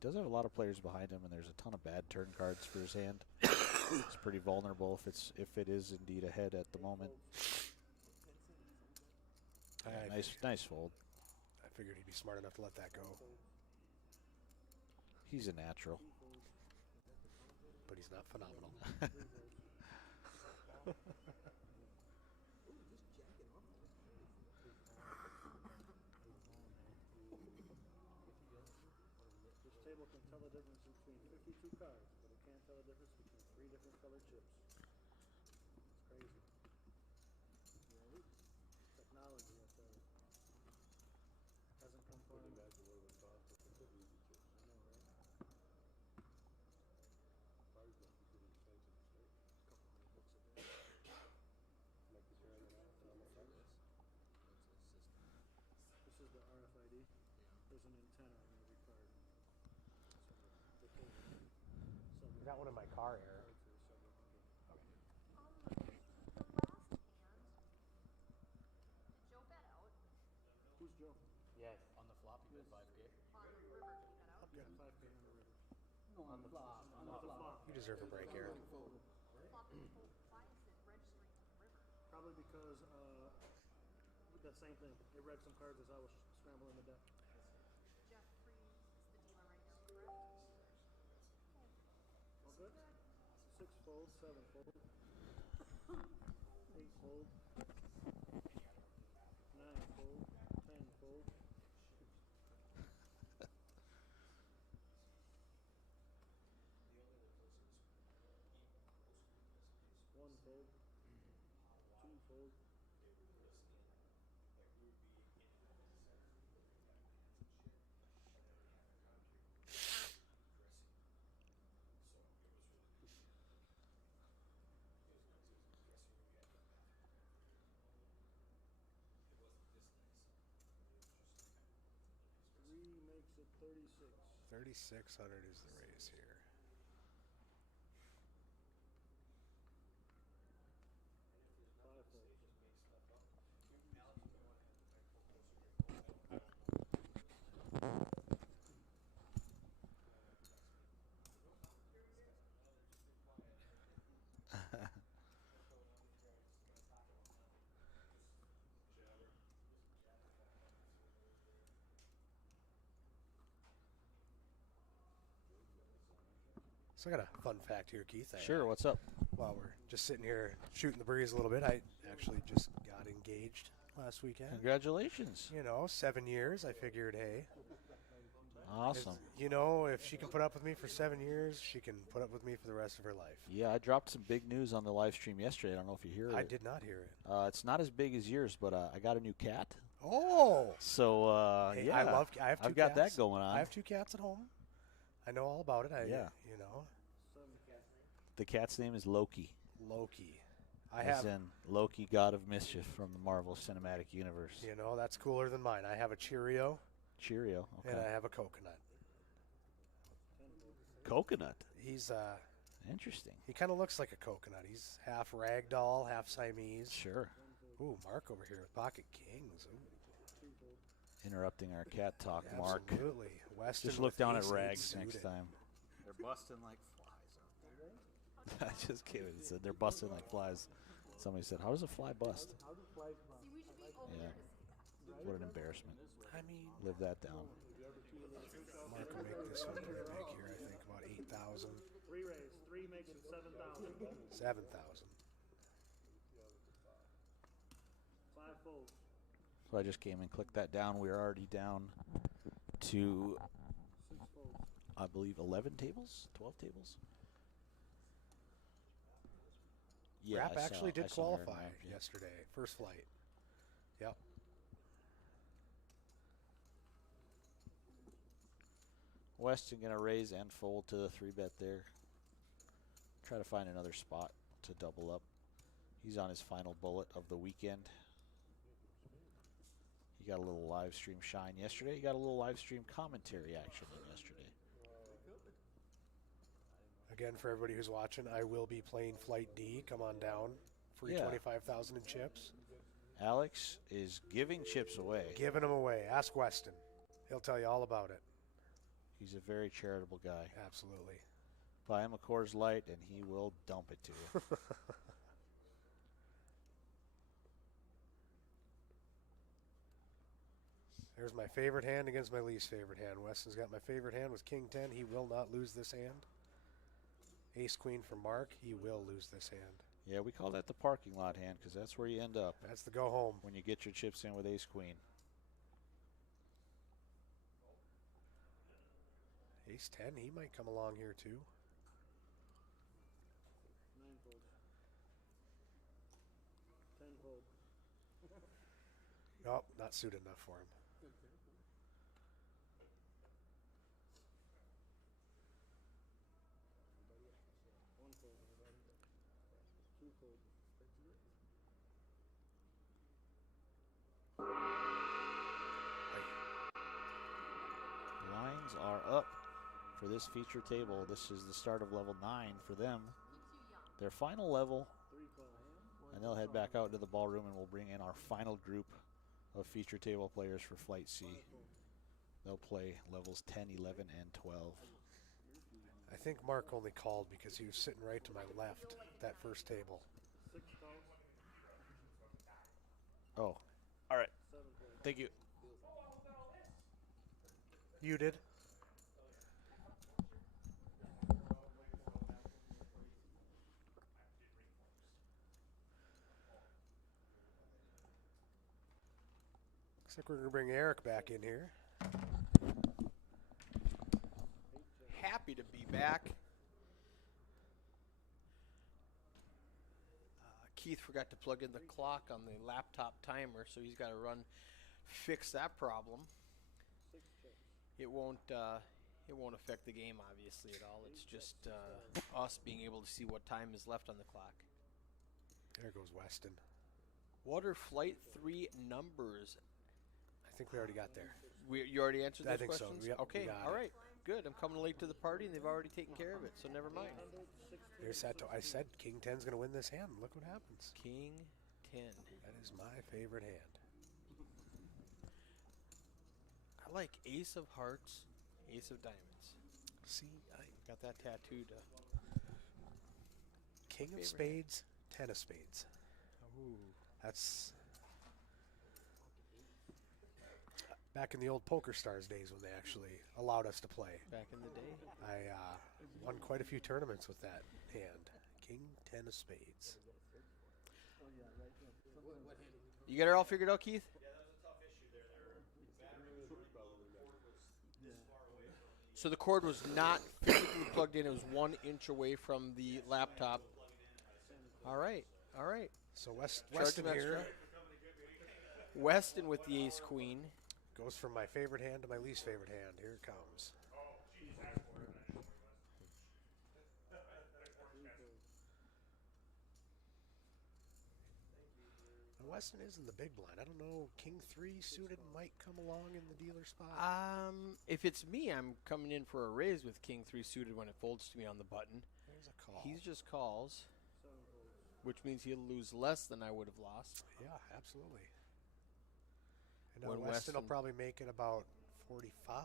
He does have a lot of players behind him, and there's a ton of bad turn cards for his hand. It's pretty vulnerable if it is indeed ahead at the moment. Nice fold. I figured he'd be smart enough to let that go, He's a natural. but he's not phenomenal. This table can tell the difference between 52 cards, but it can't tell the difference between 3 different colored chips. It's crazy. Technology that hasn't come far enough. I know, right? This is the RFID. There's an antenna on every card. I got one in my car, Eric. The last hand, did Joe bet out? Who's Joe? Yeah, on the flop you bet 5K. On the river, he bet out? Yeah, 5K on the river. On the flop. On the flop. You deserve a break, Eric. Flop and fold. Why is it registering to the river? Probably because the same thing. It read some cards as I was scrambling the deck. Jeff Freeze is the dealer right now, correct? All good? 6 fold, 7 fold, 8 fold, 9 fold, 10 fold. One fold, 2 fold. Three makes it 36. 3,600 is the raise here. Five folds. So I got a fun fact here, Keith. Sure, what's up? While we're just sitting here shooting the breeze a little bit, I actually just got engaged last weekend. Congratulations. You know, 7 years. I figured, hey, Awesome. you know, if she can put up with me for 7 years, she can put up with me for the rest of her life. Yeah, I dropped some big news on the live stream yesterday. I don't know if you hear it. I did not hear it. It's not as big as yours, but I got a new cat. Oh! So, Hey, yeah. I have 2 I've got cats. that going on. I have 2 cats at home. I know all about it. Yeah. You know. The cat's name is Loki. Loki. As in Loki, god of mischief from the Marvel Cinematic Universe. You know, that's cooler than mine. I have a Cheerio. Cheerio. Okay. And I have a coconut. Coconut. He's Interesting. he kind of looks like a coconut. He's half ragdoll, half Siamese. Sure. Ooh, Mark over here with Pocket Kings. Ooh. Interrupting our cat talk, Mark. Absolutely. Weston Just look with down at ace-8 Rags next suited. time. They're busting like flies out there. I just kidding. It said they're busting like flies. Somebody said, "How does a fly bust?" How do flies bust? See, we should be over Yeah. there to see that. What an embarrassment. I mean, Live that down. Mark will make this one pretty big here. I think about 8,000, 3 raise. 3 makes it 7,000. 7,000. 5 folds. So I just came and clicked that down. We are already down to, 6 folds. I believe, 11 tables, 12 tables. Yeah, Rapp I actually saw did her qualify map, yeah. yesterday, first flight. Yep. Weston going to raise and fold to the 3-bet there. Try to find another spot to double up. He's on his final bullet of the weekend. He got a little live stream shine yesterday. He got a little live stream commentary action in yesterday. Again, for everybody who's watching, I will be playing Flight D. Come on down. Free Yeah. 25,000 in chips. Alex is giving chips away. Giving them away. Ask Weston. He'll tell you all about it. He's a very charitable guy. Absolutely. Buy him a Coors Light and he will dump it to you. There's my favorite hand against my least favorite hand. Weston's got my favorite hand was King 10. He will not lose this hand. Ace Queen for Mark. He will lose this hand. Yeah, we call that the parking lot hand because that's where you end up That's the go home. when you get your chips in with Ace Queen. Ace 10, he might come along here too. 9 folds. 10 fold. Nope, not suited enough for him. One fold. 2 fold. Lines are up for this feature table. This is the start of level 9 for them. Their final level, 3 call. and they'll head back out to the ballroom and we'll bring in our final group of feature table players for Flight C. They'll play levels 10, 11, and 12. I think Mark only called because he was sitting right to my left, that first table. 6 calls. Oh, all right. 7 folds. Thank you. You did? Looks like we're going to bring Eric back in here. Happy to be back. Keith forgot to plug in the clock on the laptop timer, so he's got to run fix that problem. 6 chips. It won't affect the game obviously at all. It's just us being able to see what time is left on the clock. There goes Weston. What are Flight 3 numbers? I think we already got there. You already answered I those think so. questions? Yep, we Okay, got all it. right. Good. I'm coming late to the party and they've already taken care of it, so never mind. 'There's that I said King 10's going to win this hand. Look what happens. King 10. That is my favorite hand. I like Ace of Hearts, Ace of Diamonds. See, Got that tattooed. King of favorite Spades, 10 of Spades. Ooh. That's back in the old Poker Stars days when they actually allowed us to play. Back in the day. I won quite a few tournaments with that hand. King 10 of Spades. You got it all figured out, Keith? So the cord was not physically plugged in. It was 1 inch away from the laptop. All right. All right. So Charge Weston him here extra. Weston with the ace queen. goes from my favorite hand to my least favorite hand. Here it comes. Now, Weston is in the big blind. I don't know. King 3 suited might come along in the dealer spot. If it's me, I'm coming in for a raise with King 3 suited when it folds to me on the button. There's a call. He just calls, which means he'll lose less than I would have lost. Yeah, absolutely. And now When Weston will Weston- probably make it about 45.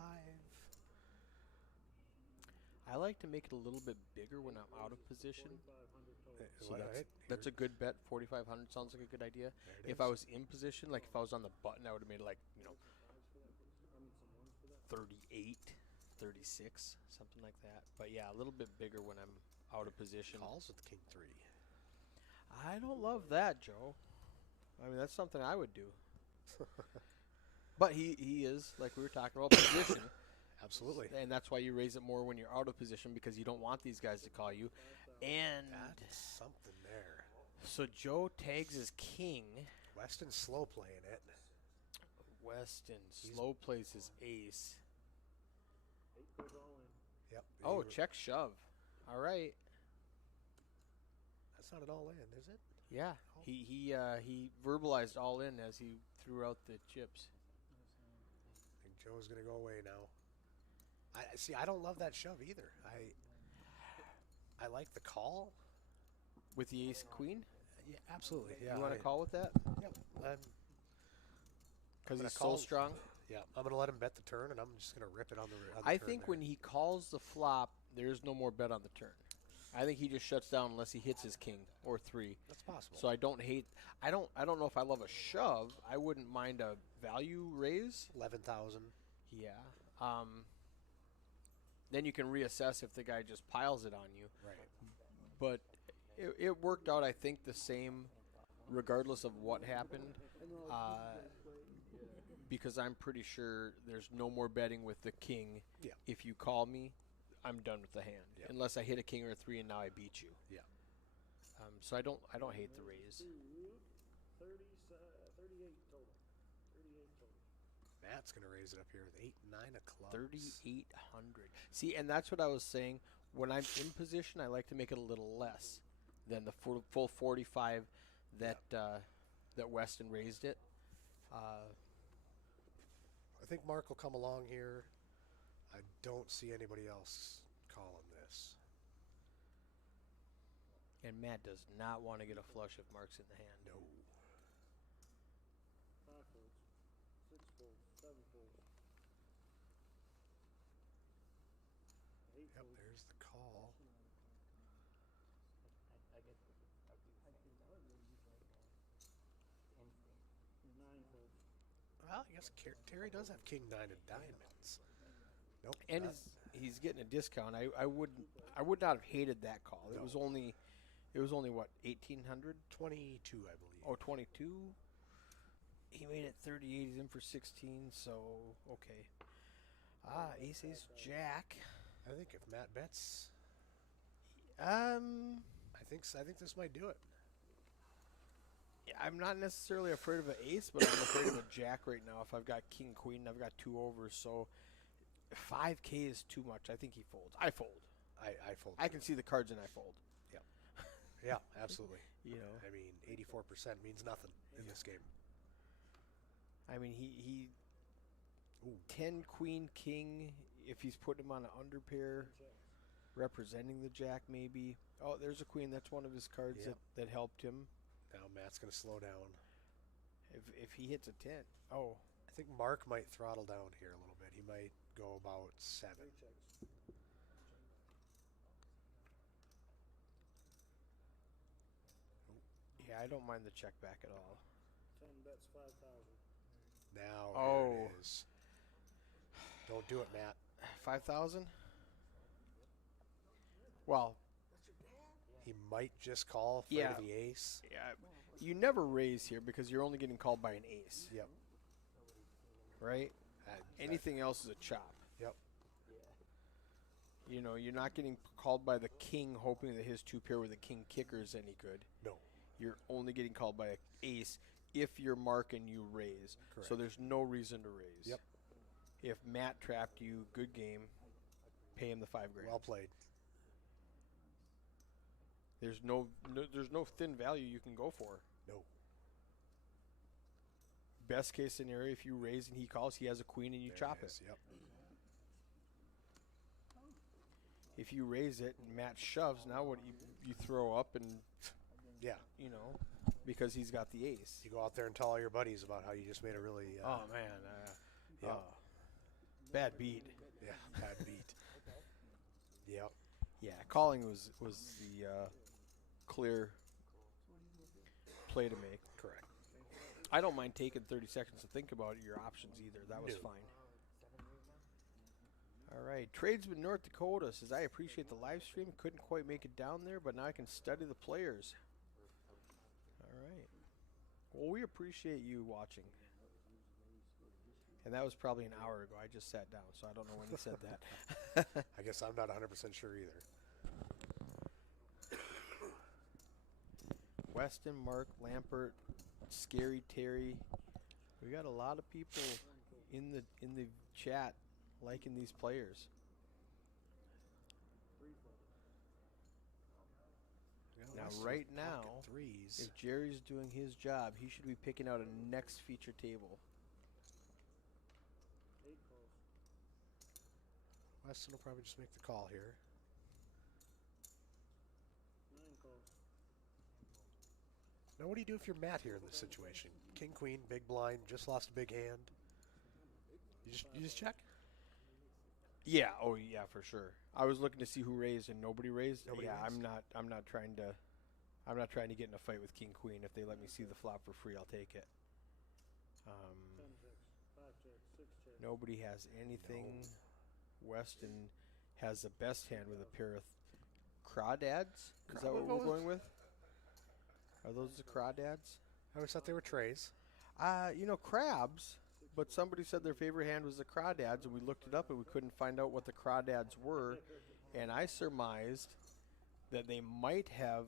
I like to make it a little bit bigger when I'm out of position. So that's a good bet. 4,500 sounds like a good idea. There it If is. I was in position, like if I was on the button, I would have made it like, 38, 36, something like that. But yeah, a little bit bigger when I'm out of position. Calls with King 3. I don't love that, Joe. I mean, that's something I would do. But he is, like we were talking about, position. Absolutely. And that's why you raise it more when you're out of position, because you don't want these guys to call you. And That's something there. so Joe tags his king. Weston's slow playing it. Weston slow plays his ace. Yep. Oh, he- check shove. All right. That's not an all in, is it? Yeah. He verbalized all in as he threw out the chips. I think Joe's going to go away now. I see. I don't love that shove either. I like the call. With the ace queen? Yeah, absolutely. Yeah. You want to call with that? Yep. Because gonna he's so call. strong? Yeah. I'm going to let him bet the turn, and I'm just going to rip it on the. I turn think there. when he calls the flop, there's no more bet on the turn. I think he just shuts down unless he hits his king or 3. That's possible. So I don't know if I love a shove. I wouldn't mind a value raise. 11,000. Yeah. Then you can reassess if the guy just piles it on you. Right. But it worked out, I think, the same regardless of what happened. Because I'm pretty sure there's no more betting with the king. Yeah. If you call me, I'm done with the hand. Yeah. Unless I hit a king or a 3 and now I beat you. Yeah. So I don't hate the raise. 38 total. 38 total. Matt's going to raise it up here with 8, 9 of clubs. 3,800. See, and that's what I was saying. When I'm in position, I like to make it a little less than the full 45 that that Weston raised it. I think Mark will come along here. I don't see anybody else calling this. And Matt does not want to get a flush if Mark's in the hand. No. 5 folds. 6 folds. 7 folds. 8 Yep, folds. there's the call. 9 folds. Well, I guess Terry does have King 9 of diamonds. Nope. And not- he's getting a discount. I would not have hated that call. It No. was only what, 1,800? 22, I believe. Oh, 22. He made it 38. He's in for 16. So okay. Ace Jack. I think if Matt bets, I I think this might do it. I'm not necessarily afraid of an ace, but I'm afraid of a jack right now. If I've got king queen, I've got 2 overs, so 5K is too much. I think he folds. I fold. I fold. I can see the cards and I fold. Yeah, absolutely. You know, I mean, 84% means nothing in this game. I mean he Ooh. 10 queen king. If he's putting him on an underpair, representing the jack, maybe. Oh, there's a queen. That's one of his cards Yep. that helped him. Now Matt's going to slow down. If he hits a 10, oh, I think Mark might throttle down here a little bit. He might go about 7. 3 checks. yeah, I don't mind the check back at all. 10 bets 5,000. Now Oh. here it is. Don't do it, Matt. 5,000. Well, He might just call for Yeah. the ace. yeah, you never raise here because you're only getting called by an ace, Yep. right? Anything else is a chop. Yep. You know, you're not getting called by the king hoping that his two pair with the king kicker is any good. No. You're only getting called by an ace if you're marking you raise. Correct. So there's no reason to raise. Yep. If Matt trapped you, good game. Pay him the $5 grand. Well played. There's no thin value you can go for. No. Best case scenario, if you raise and he calls, he has a queen and you chop it. Yep. If you raise it and Matt shoves, now what you throw up and Yeah. you know, because he's got the ace. You go out there and tell all your buddies about how you just made a really Oh man, Yep. bad beat. yeah, bad beat. Yep. Yeah, calling was the clear play to make. Correct. I don't mind taking 30 seconds to think about your options either. That was No. fine. All right, Tradesman North Dakota says, I appreciate the live stream. Couldn't quite make it down there, but now I can study the players. All right. Well, we appreciate you watching. And that was probably an hour ago. I just sat down, so I don't know when he said that. I guess I'm not 100% sure either. Weston, Mark, Lampert, Scary Terry. We got a lot of people in the chat liking these players. Yeah, Now, Weston's right pocket now, threes. if Jerry's doing his job, he should be picking out a next feature table. 8 calls. Weston will probably just make the call here. 9 calls. Now, what do you do if you're Matt here in this situation? King, queen, big blind, just lost a big hand. You just check. Yeah. Oh, yeah, for sure. I was looking to see who raised and nobody raised. Nobody yeah, raised. I'm not trying to get in a fight with king queen. If they let me see the flop for free, I'll take it. 10 checks. 5 checks. 6 checks. Nobody has anything. Weston has the best hand with a pair of crawdads. Is that what we're going with? Are those the crawdads? I always thought they were trays. You know, crabs. But somebody said their favorite hand was the crawdads, and we looked it up, and we couldn't find out what the crawdads were. And I surmised that they might have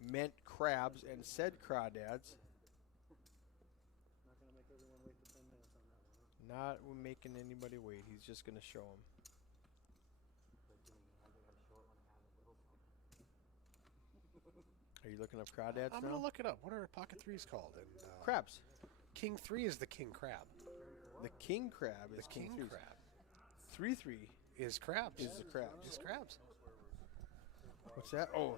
meant crabs and said crawdads. Not going to make everyone wait for 10 minutes on that one. Not making anybody wait. He's just going to show them. Are you looking up crawdads I'm now? going to look it up. What are pocket threes called? And, Crabs. King 3 is the king crab. The king crab is The king threes. crab 3-3 is crabs. is the crabs. Just crabs. What's that? Oh,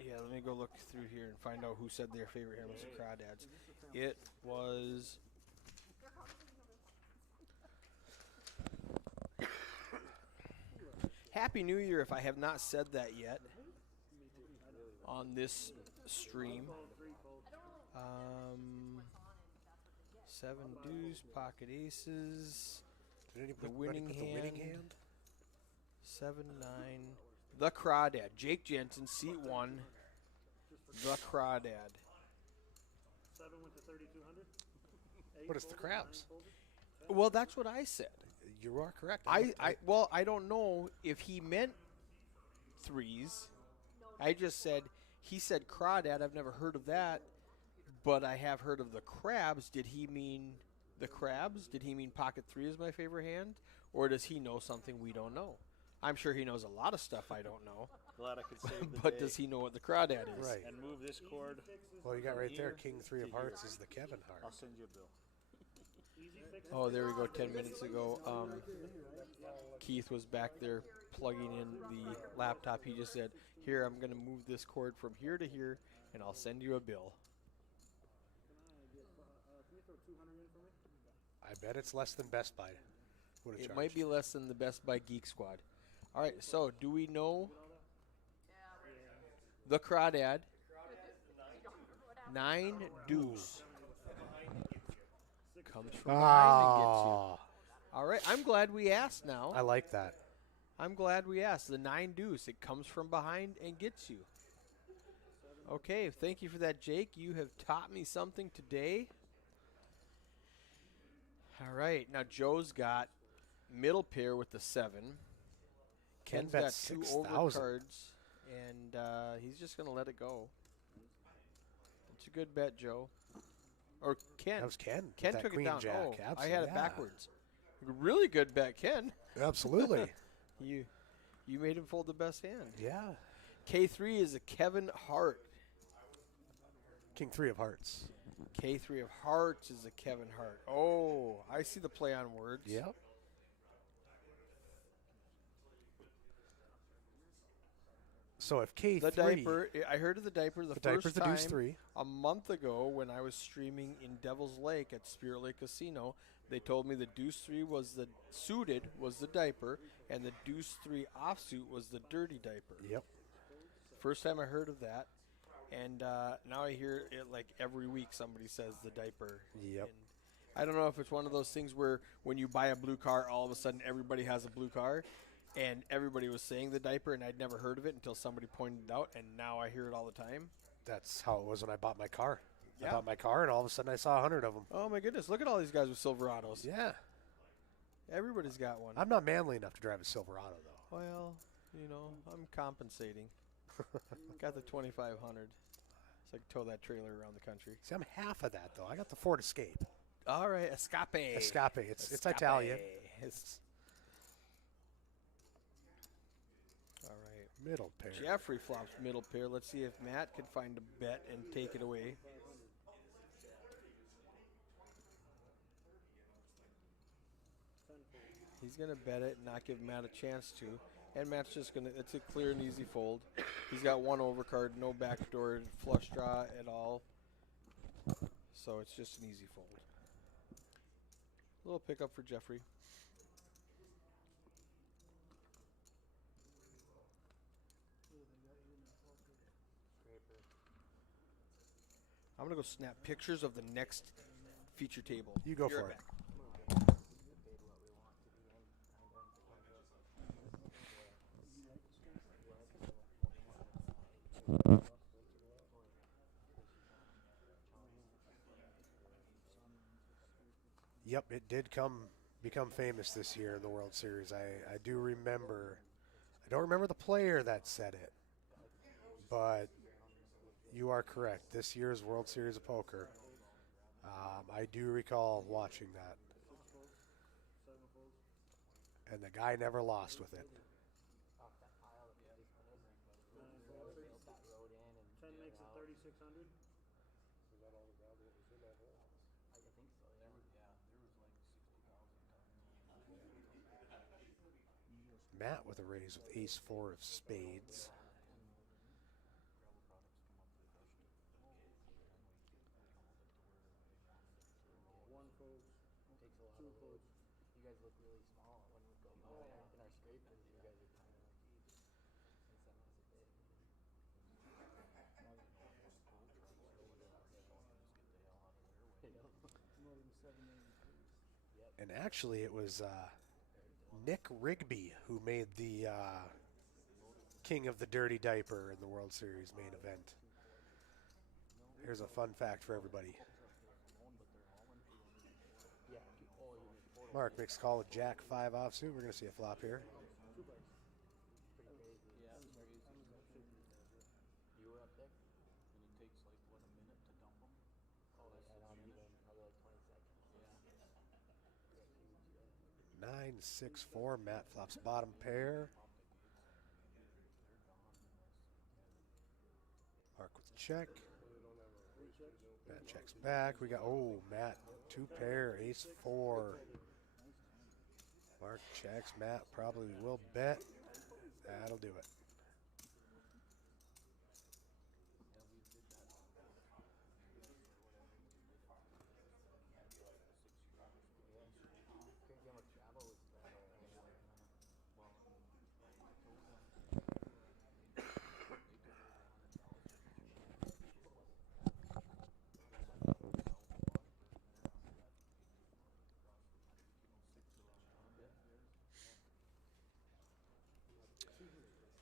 yeah, let me go look through here and find out who said their favorite hand was the crawdads. It was... Happy New Year if I have not said that yet on this stream. 7 deuce, pocket aces, Did anybody the winning put hand. the winning hand? 7-9. The Crawdad. Jake Jensen, seat 1. The Crawdad. 7 went to 3,200. 8 But it's the folded, crabs. 9 folded. Well, that's what I said. You are correct. I don't know if he meant threes. I just said, he said Crawdad. I've never heard of that, but I have heard of the crabs. Did he mean the crabs? Did he mean pocket 3 is my favorite hand? Or does he know something we don't know? I'm sure he knows a lot of stuff I don't know. Glad I could save the But day does he know what the Crawdad is? Right. and move this cord. Well, you got right there. Here King 3 of to hearts here. is the Kevin I'll heart. send you a bill. Easy fix. Oh, there we go. 10 minutes ago, Keith was back there plugging in the laptop. He just said, here, I'm going to move this cord from here to here, and I'll send you a bill. Can you throw 200 in for me? I bet it's less than Best Buy. Would have It charged. might be less than the Best Buy Geek Squad. All right, so do we know the Crawdad? 9 deuce. Comes from behind and gets you. Ah, All right, I'm glad we asked now. I like that. I'm glad we asked. The 9 deuce, it comes from behind and gets you. Okay, thank you for that, Jake. You have taught me something today. All right, now Joe's got middle pair with the 7. Ken Ken's bet got 2 over 6,000. cards, and he's just going to let it go. It's a good bet, Joe. Or Ken. That was Ken. with Ken that took it Queen down. Jack. Oh, I Absolutely. had it yeah. backwards. Really good bet, Ken. Absolutely. You made him fold the best hand. yeah. K3 is a Kevin Hart. King 3 of hearts. K3 of hearts is a Kevin Hart. Oh, I see the play on words. Yep. So if K3... The diaper, I heard of the diaper the diaper's first the time deuce 3. a month ago when I was streaming in Devil's Lake at Spirit Lake Casino. They told me the deuce 3 was the suited was the diaper, and the deuce 3 offsuit was the dirty diaper. Yep. First time I heard of that, and now I hear it like every week somebody says the diaper. Yep. And I don't know if it's one of those things where when you buy a blue car, all of a sudden everybody has a blue car, and everybody was saying the diaper, and I'd never heard of it until somebody pointed it out, and now I hear it all the time. That's how it was when I bought my car. I Yeah. bought my car, and all of a sudden I saw 100 of them. Oh my goodness! Look at all these guys with Silverados. Yeah. Everybody's got one. I'm not manly enough to drive a Silverado, though. Well, I'm compensating. Got the 2500. So I can tow that trailer around the country. See, I'm half of that, though. I got the Ford Escape. All right, Escape. Escape. It's Escape. Italian. All right. Middle pair. Jeffrey flops middle pair. Let's see if Matt can find a bet and take it away. He's going to bet it and not give Matt a chance to. And Matt's just going to, it's a clear and easy fold. He's got one overcard, no backdoor flush draw at all. So it's just an easy fold. A little pickup for Jeffrey. I'm going to go snap pictures of the next feature table. You go Be for right it. back. Yep, it did become famous this year in the World Series. I do remember. I don't remember the player that said it, but you are correct. This year's World Series of Poker, I do recall watching that. And the guy never lost with it. 10 makes it 3,600. Matt with a raise with ace-4 of spades. One fold. Two folds. You guys look really small when we go by in our scrapers. You guys are tiny like these. And some is a bit. And actually, it was Nick Rigby who made the King of the Dirty Diaper in the World Series main event. Here's a fun fact for everybody. Mark makes a call with Jack 5 offsuit. We're going to see a flop here. You were up there? And it takes like, what, a minute to dump them? Oh, like not even, probably like 20 seconds. 9-6-4. Matt flops bottom pair. Mark with check. Matt checks back. We got, Matt, 2 pair, ace-4. Mark checks. Matt probably will bet. That'll do it.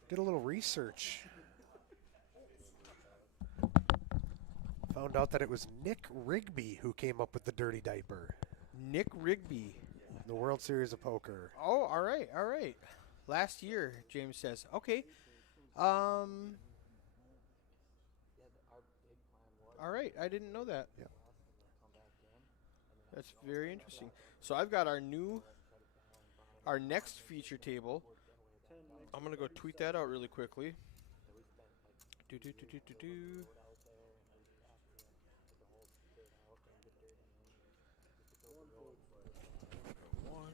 Did a little research Found out that it was Nick Rigby who came up with the dirty diaper. Nick Rigby. The World Series of Poker. Oh, all right, all right. Last year, James says. Okay. Our big plan was All right, I didn't know that. Yep. come back in, and then That's very interesting. So I've got our next feature table. I'm gonna go tweet that out really quickly. Do. One.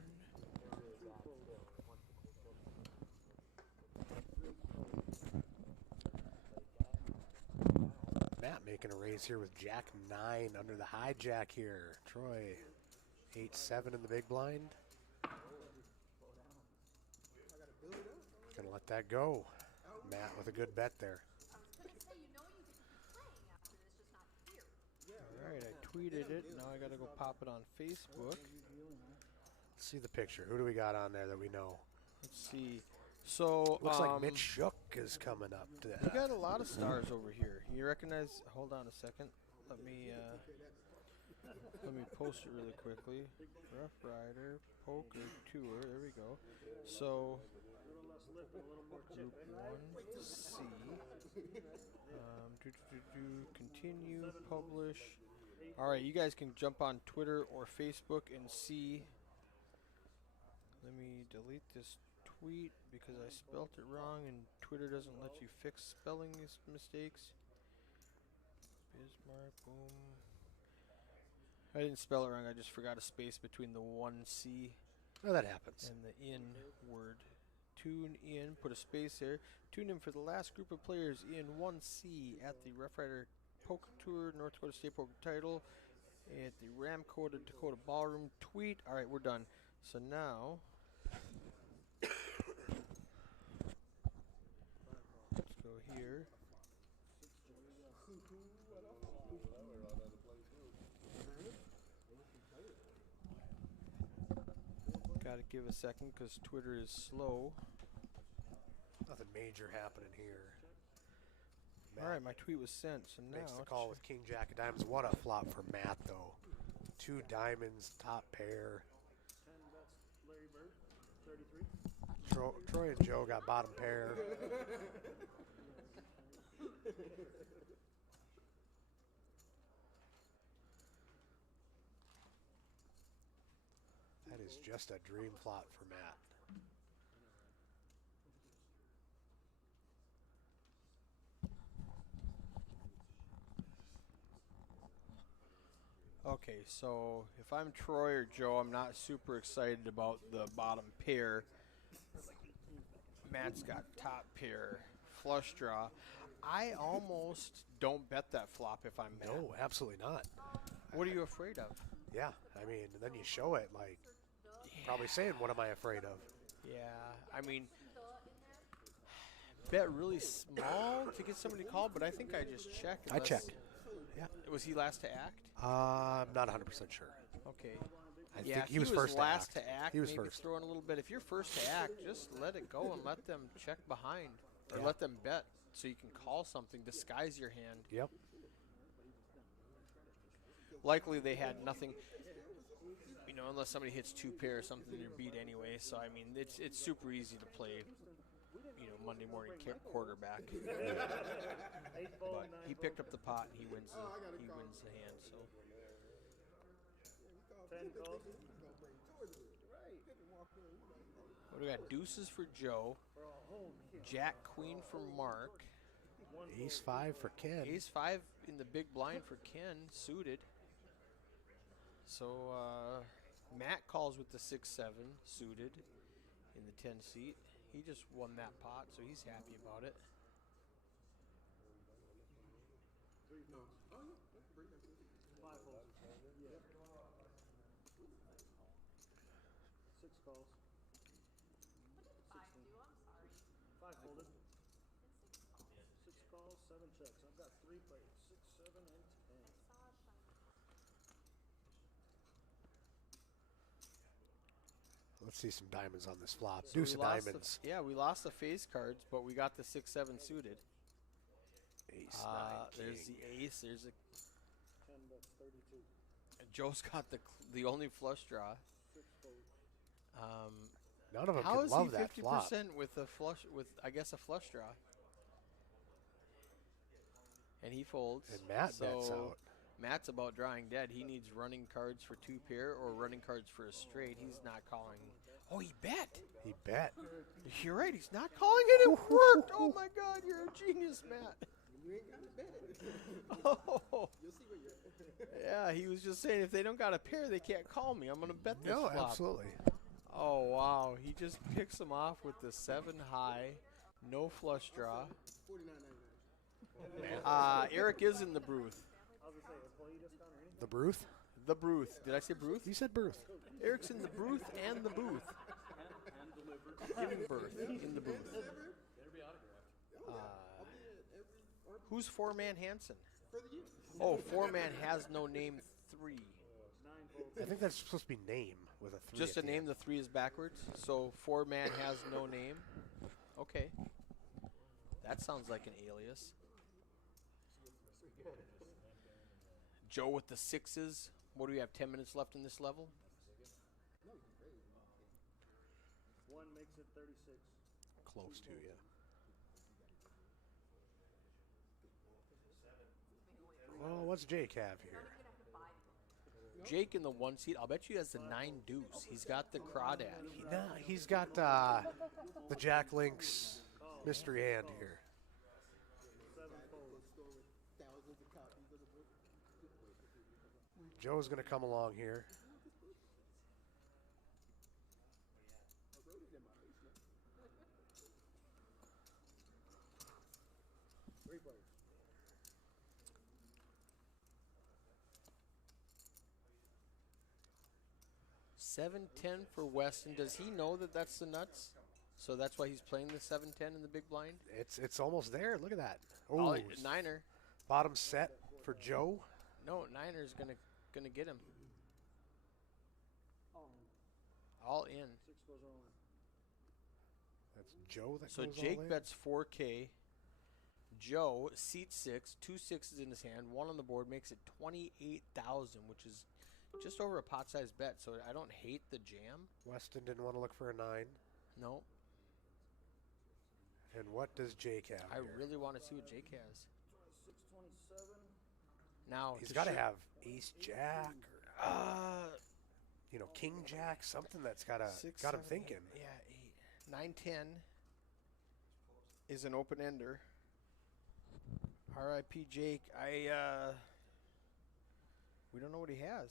Matt making a raise here with Jack 9 under the hijack here. Troy 8-7 in the big blind. Gonna let that go. Matt with a good bet there. I was gonna say, you know, you can keep playing after this, just not here. All right, I tweeted it. Now I gotta go pop it on Facebook. Let's see the picture. Who do we got on there that we know? Let's see. So Looks like Mitch Shook is coming up. We got a lot of stars over here. You recognize? Hold on a second. Let me post it really quickly. Roughrider Poker Tour. There we go. So Group 1C. Continue, publish. All right, you guys can jump on Twitter or Facebook and see. Let me delete this tweet because I spelt it wrong and Twitter doesn't let you fix spelling mistakes. Bismarck, boom. I didn't spell it wrong, I just forgot a space between the 1C Oh, that happens. and the in word. Tune in, put a space there. Tune in for the last group of players in 1C at the Roughrider Poker Tour, North Dakota State Poker Title, at the Ramcoda Dakota Ballroom. Tweet. All right, we're done. So now, let's go here. Got to give a second because Twitter is slow. Nothing major happening here. All right, my tweet was sent. So now Makes the call with King Jack of Diamonds. What a flop for Matt, though. 2 diamonds, top pair. 10 bets, Larry Bird, 33. Troy and Joe got bottom pair. That is just a dream flop for Matt. Okay, so if I'm Troy or Joe, I'm not super excited about the bottom pair. Matt's got top pair, flush draw. I almost don't bet that flop if I'm Matt. No, absolutely not. What are you afraid of? Yeah, I mean, then you show it like probably saying, "What am I afraid of?" Yeah, I mean, bet really small to get somebody called, but I think I just check. I check. Yeah. Was he last to act? I'm not 100% sure. Okay. I Yeah, think he was first last to act. to act. He was maybe first. throw in a little bit. If you're first to act, just let it go and let them check behind, or Yeah. let them bet, so you can call something, disguise your hand. Yep. Likely they had nothing, you know, unless somebody hits 2 pair or something, they're beat anyway. So I mean, it's super easy to play, you know, Monday morning quarterback. But he picked up the pot and he wins the hand. So 10 calls. what do we got? Deuces for Joe, Jack Queen for Mark, Ace 5 for Ken. Ace 5 in the big blind for Ken, suited. So Matt calls with the 6-7 suited in the 10 seat. He just won that pot, so he's happy about it. Five holes. Yeah. 6 calls. What did 5 do? I'm sorry. 5 folded. 6 calls, 7 checks. I've got 3 players. 6, 7, and 10. Saw a shiny. Let's see some diamonds on this flop. So Deuce we of lost diamonds. we lost the face cards, but we got the 6-7 suited. Ace 9 There's king. the ace. There's a Joe's got the only flush draw. None of them How can is love he that flop. 50% with a flush with I guess a flush draw? And he folds. And Matt so bets out. Matt's about drawing dead. He needs running cards for 2 pair or running cards for a straight. He's not calling. Oh, he bet. He bet. You're right. He's not calling it. It worked. Oh my God, you're a genius, Matt. You ain't got to bet it. Oh. You'll see what you're. Yeah, he was just saying if they don't got a pair, they can't call me. I'm gonna bet this No, flop. absolutely. Oh wow, he just picks him off with the 7 high, no flush draw. $49.99. Eric is in the booth. I was gonna say employee discount or anything. The Bruth? The booth. Did I say booth? You said Bruth. Eric's in the booth and the booth. Giving birth in the booth. Who's 4-man Hansen? Oh, 4-man has no name 3. I think that's supposed to be name with a 3. Just at a the name, end. the 3 is backwards. So 4-man has no name. Okay. That sounds like an alias. Joe with the 6s. What do we have, 10 minutes left in this level? 1 makes it 36. Close to, yeah. Well, what's Jake have here? Jake in the 1 seat. I'll bet you he has the 9 deuce. He's got the crawdad. Nah, he's got the Jack Link's mystery hand here. Joe's going to come along here. $7-10 for Weston. Does he know that that's the nuts? So that's why he's playing the 7-10 in the big blind? It's almost there. Look at that. Oh, Oh, Niner. bottom set for Joe. No, Niner's gonna get him. All in. 6 goes all in. That's Joe that So goes all Jake in. bets 4K. Joe, seat 6, 2 6s in his hand, 1 on the board, makes it 28,000, which is just over a pot-sized bet. So I don't hate the jam. Weston didn't want to look for a 9. No, And what does Jake have I here? really want to see what Jake has. 627. Now He's got to have Ace Jack or uh, King Jack, something that's got him 6, 7, thinking. 8, yeah, 8, 9, 10 is an open ender. R.I.P. Jake. We don't know what he has.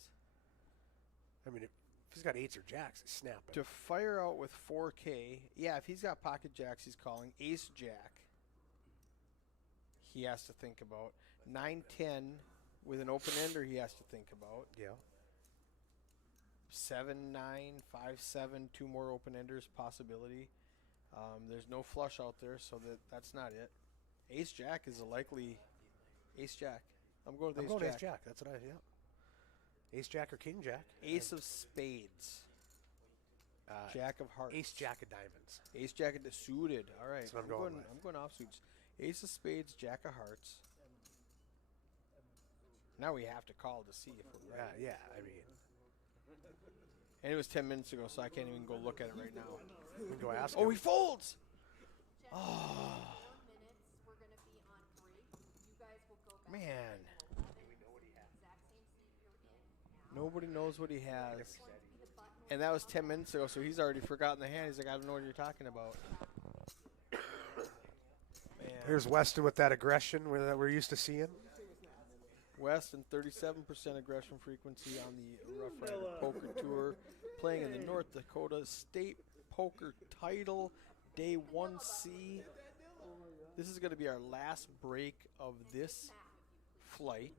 I mean, if he's got 8s or Jacks, he's snapping. To fire out with 4K, yeah, if he's got pocket jacks, he's calling. Ace Jack, he has to think about. 9-10 with an open ender, he has to think about. Yeah. 7-9, 5-7, 2 more open enders possibility. There's no flush out there, so that's not it. Ace Jack is a likely Ace Jack. I'm going with Ace Jack. That's what Ace Jack or King Jack. Ace of spades. Jack of hearts. Ace Jack of diamonds. Ace Jack of the suited. All right. That's what I'm going with. I'm going offsuits. Ace of spades, Jack of hearts. Now we have to call to see if we're right. Yeah, I mean, And it was 10 minutes ago, so I can't even go look at it right now. we can go ask Oh, him. he folds! Oh, 4 minutes, we're going to be on break. You guys will go back. man. Exact same seat you're in now. Nobody knows what he has. It's going to be the button. And that was 10 minutes ago, so he's already forgotten the hand. He's like, I don't know what you're talking about. Man. Here's Weston with that aggression that we're used to seeing. West and 37% aggression frequency on the Roughrider Poker Tour, playing in the North Dakota State Poker Title, Day 1C. This is going to be our last break of this flight.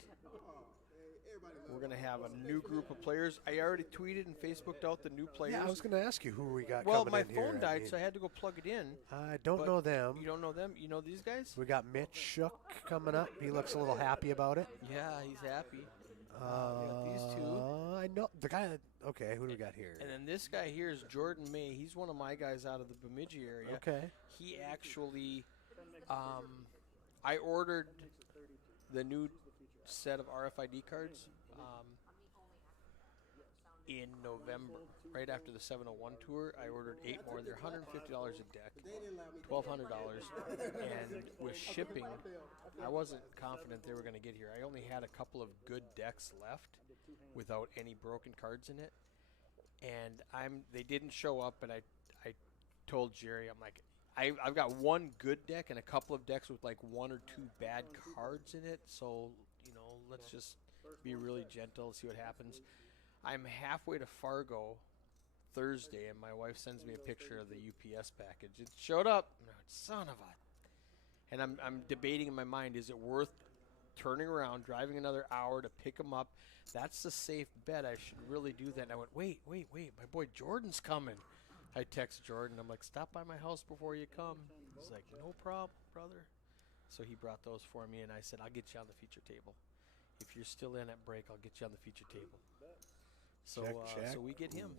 We're going to have a new group of players. I already tweeted and Facebooked out the new players. Yeah, I was going to ask you who we got well, coming my in here. phone died, so I had to go plug it in. I don't but know them. You don't know them? You know these guys? We got Mitch Shook coming up. He looks a little happy about it. Yeah, he's happy. got these two. I know the guy. Okay, who do we got here? And then this guy here is Jordan May. He's one of my guys out of the Bemidji area. Okay. He actually, I ordered the new set of RFID cards in November, right after the 701 tour. I ordered 8 more. They're $150 a deck, $1,200, and with shipping, I wasn't confident they were going to get here. I only had a couple of good decks left without any broken cards in it, and they didn't show up. And I told Jerry, I'm like, I've got one good deck and a couple of decks with like 1 or 2 bad cards in it. So let's just be really gentle, see what happens. I'm halfway to Fargo Thursday, and my wife sends me a picture of the UPS package. It showed up. No, son of a. And I'm debating in my mind, is it worth turning around, driving another hour to pick them up? That's a safe bet. I should really do that. And I went, wait. My boy Jordan's coming. I text Jordan. I'm like, stop by my house before you come. He's like, no problem, brother. So he brought those for me, and I said, I'll get you on the feature table. If you're still in at break, I'll get you on the feature table. So, Check. so we get him.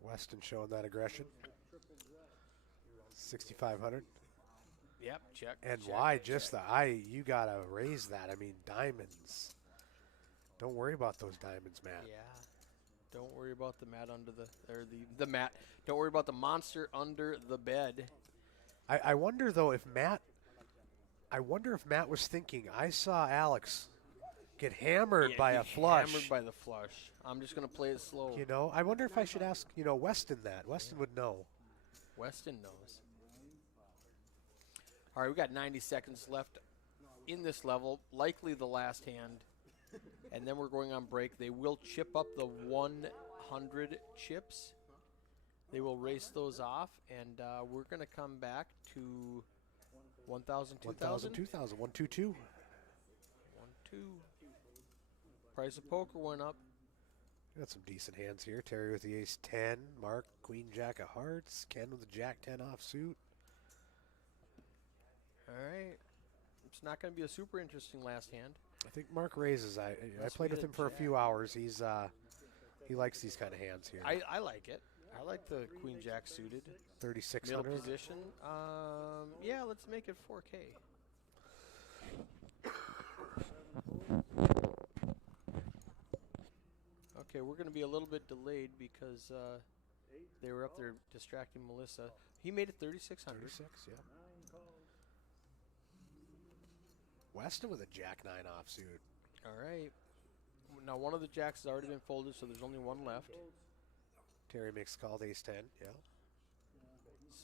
Weston showing that aggression. 6,500. Yep, check. And check, why check. just you gotta raise that. I mean, diamonds. Don't worry about those diamonds, Matt. Yeah. Don't worry about the mat under the mat. Don't worry about the monster under the bed. I wonder though if Matt was thinking, I saw Alex get hammered by a flush. Hammered by the flush. I'm just gonna play it slow. I wonder if I should ask, Weston that. Weston would know. Weston knows. All right, we got 90 seconds left in this level, likely the last hand, and then we're going on break. They will chip up the 100 chips. They will race those off, and we're going to come back to 1,000, 2,000. 2,000, 122. 1-2. Price of poker went up. Got some decent hands here. Terry with the ace 10. Mark, queen, jack of hearts. Ken with the jack 10 offsuit. All right. It's not going to be a super interesting last hand. I think Mark raises. I played with him for a few hours. He likes these kind of hands here. I like it. I like the queen jack suited. 3,600. Middle position. Yeah, let's make it 4K. Okay, we're going to be a little bit delayed because they were up there distracting Melissa. He made it 3,600. 36, yeah. Weston with a jack 9 offsuit. All right. Now, one of the jacks has already been folded, so there's only one left. Terry makes call to ace 10, yeah.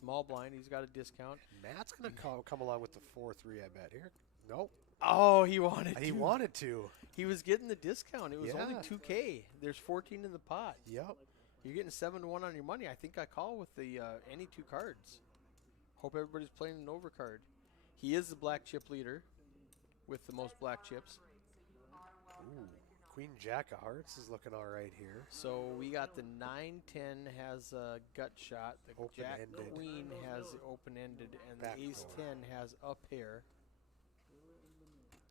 Small blind. He's got a discount. Matt's going to come along with the 4-3, I bet. Here. Nope. Oh, he wanted to. He wanted to. He was getting the discount. It was only Yeah. 2K. There's 14 in the pot. Yep. You're getting 7-1 on your money. I think I call with the any 2 cards. Hope everybody's playing an overcard. He is the black chip leader with the most black chips. Ooh. Queen jack of hearts is looking all right here. So we got the 9-10 has a gut shot. The jack Open-ended. queen has the open-ended, and Back the ace door. 10 has a pair.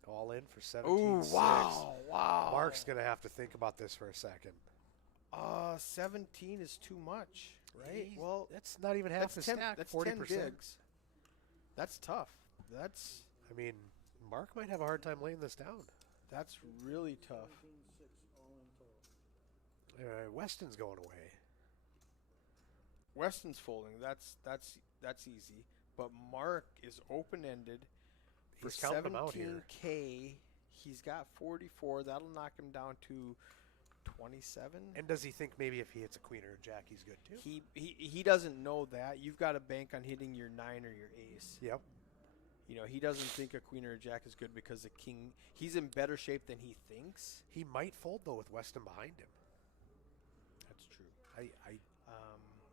All in for 17-6. Ooh, wow. Mark's going to have to think about this for a second. 17 is too much, right? Well, that's not even half the stack. That's 40%. 10 bigs. That's tough. I mean, Mark might have a hard time laying this down. That's really tough. Weston's going away. Weston's folding. That's easy. But Mark is open-ended for He's counting them out here. 17K. He's got 44. That'll knock him down to 27. And does he think maybe if he hits a queen or a jack, he's good too? He doesn't know that. You've got to bank on hitting your 9 or your ace. Yep. He doesn't think a queen or a jack is good because the king. He's in better shape than he thinks. He might fold though with Weston behind him. That's true. I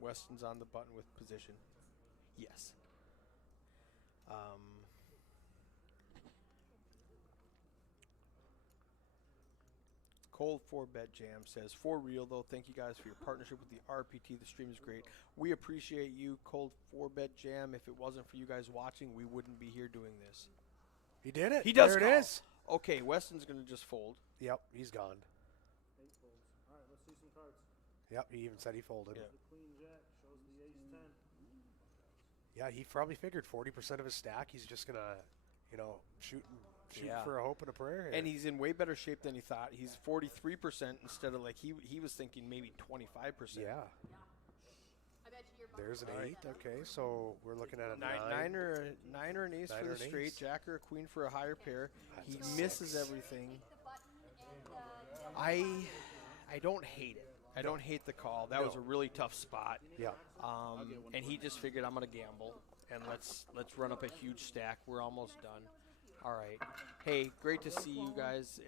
Weston's on the button with position. Yes. Cold 4-bet jam says, for real though, thank you guys for your partnership with the RPT. The stream is great. We appreciate you, Cold 4-bet jam. If it wasn't for you guys watching, we wouldn't be here doing this. He did it. He does. There it is. Okay, Weston's going to just fold. Yep, he's gone. 8 folds. All right, let's see some cards. Yep, he even said he folded. Yeah. The queen jack shows the ace 10. Yeah, he probably figured 40% of his stack. He's just gonna, shooting Yeah. for a hope and a prayer here. And he's in way better shape than he thought. He's 43% instead of like he was thinking maybe 25%. yeah, I bet you your there's an All right. 8. Okay, so we're looking at a 9. Nine or an ace Nine for or the an straight, ace. jack or a queen for a higher pair. He That's a misses 6. everything. the button and I don't hate it. I don't hate the call. That was a No. really tough spot. Yeah. And he just figured I'm gonna gamble and let's run up a huge stack. We're almost done. All right. Hey, great to see you guys.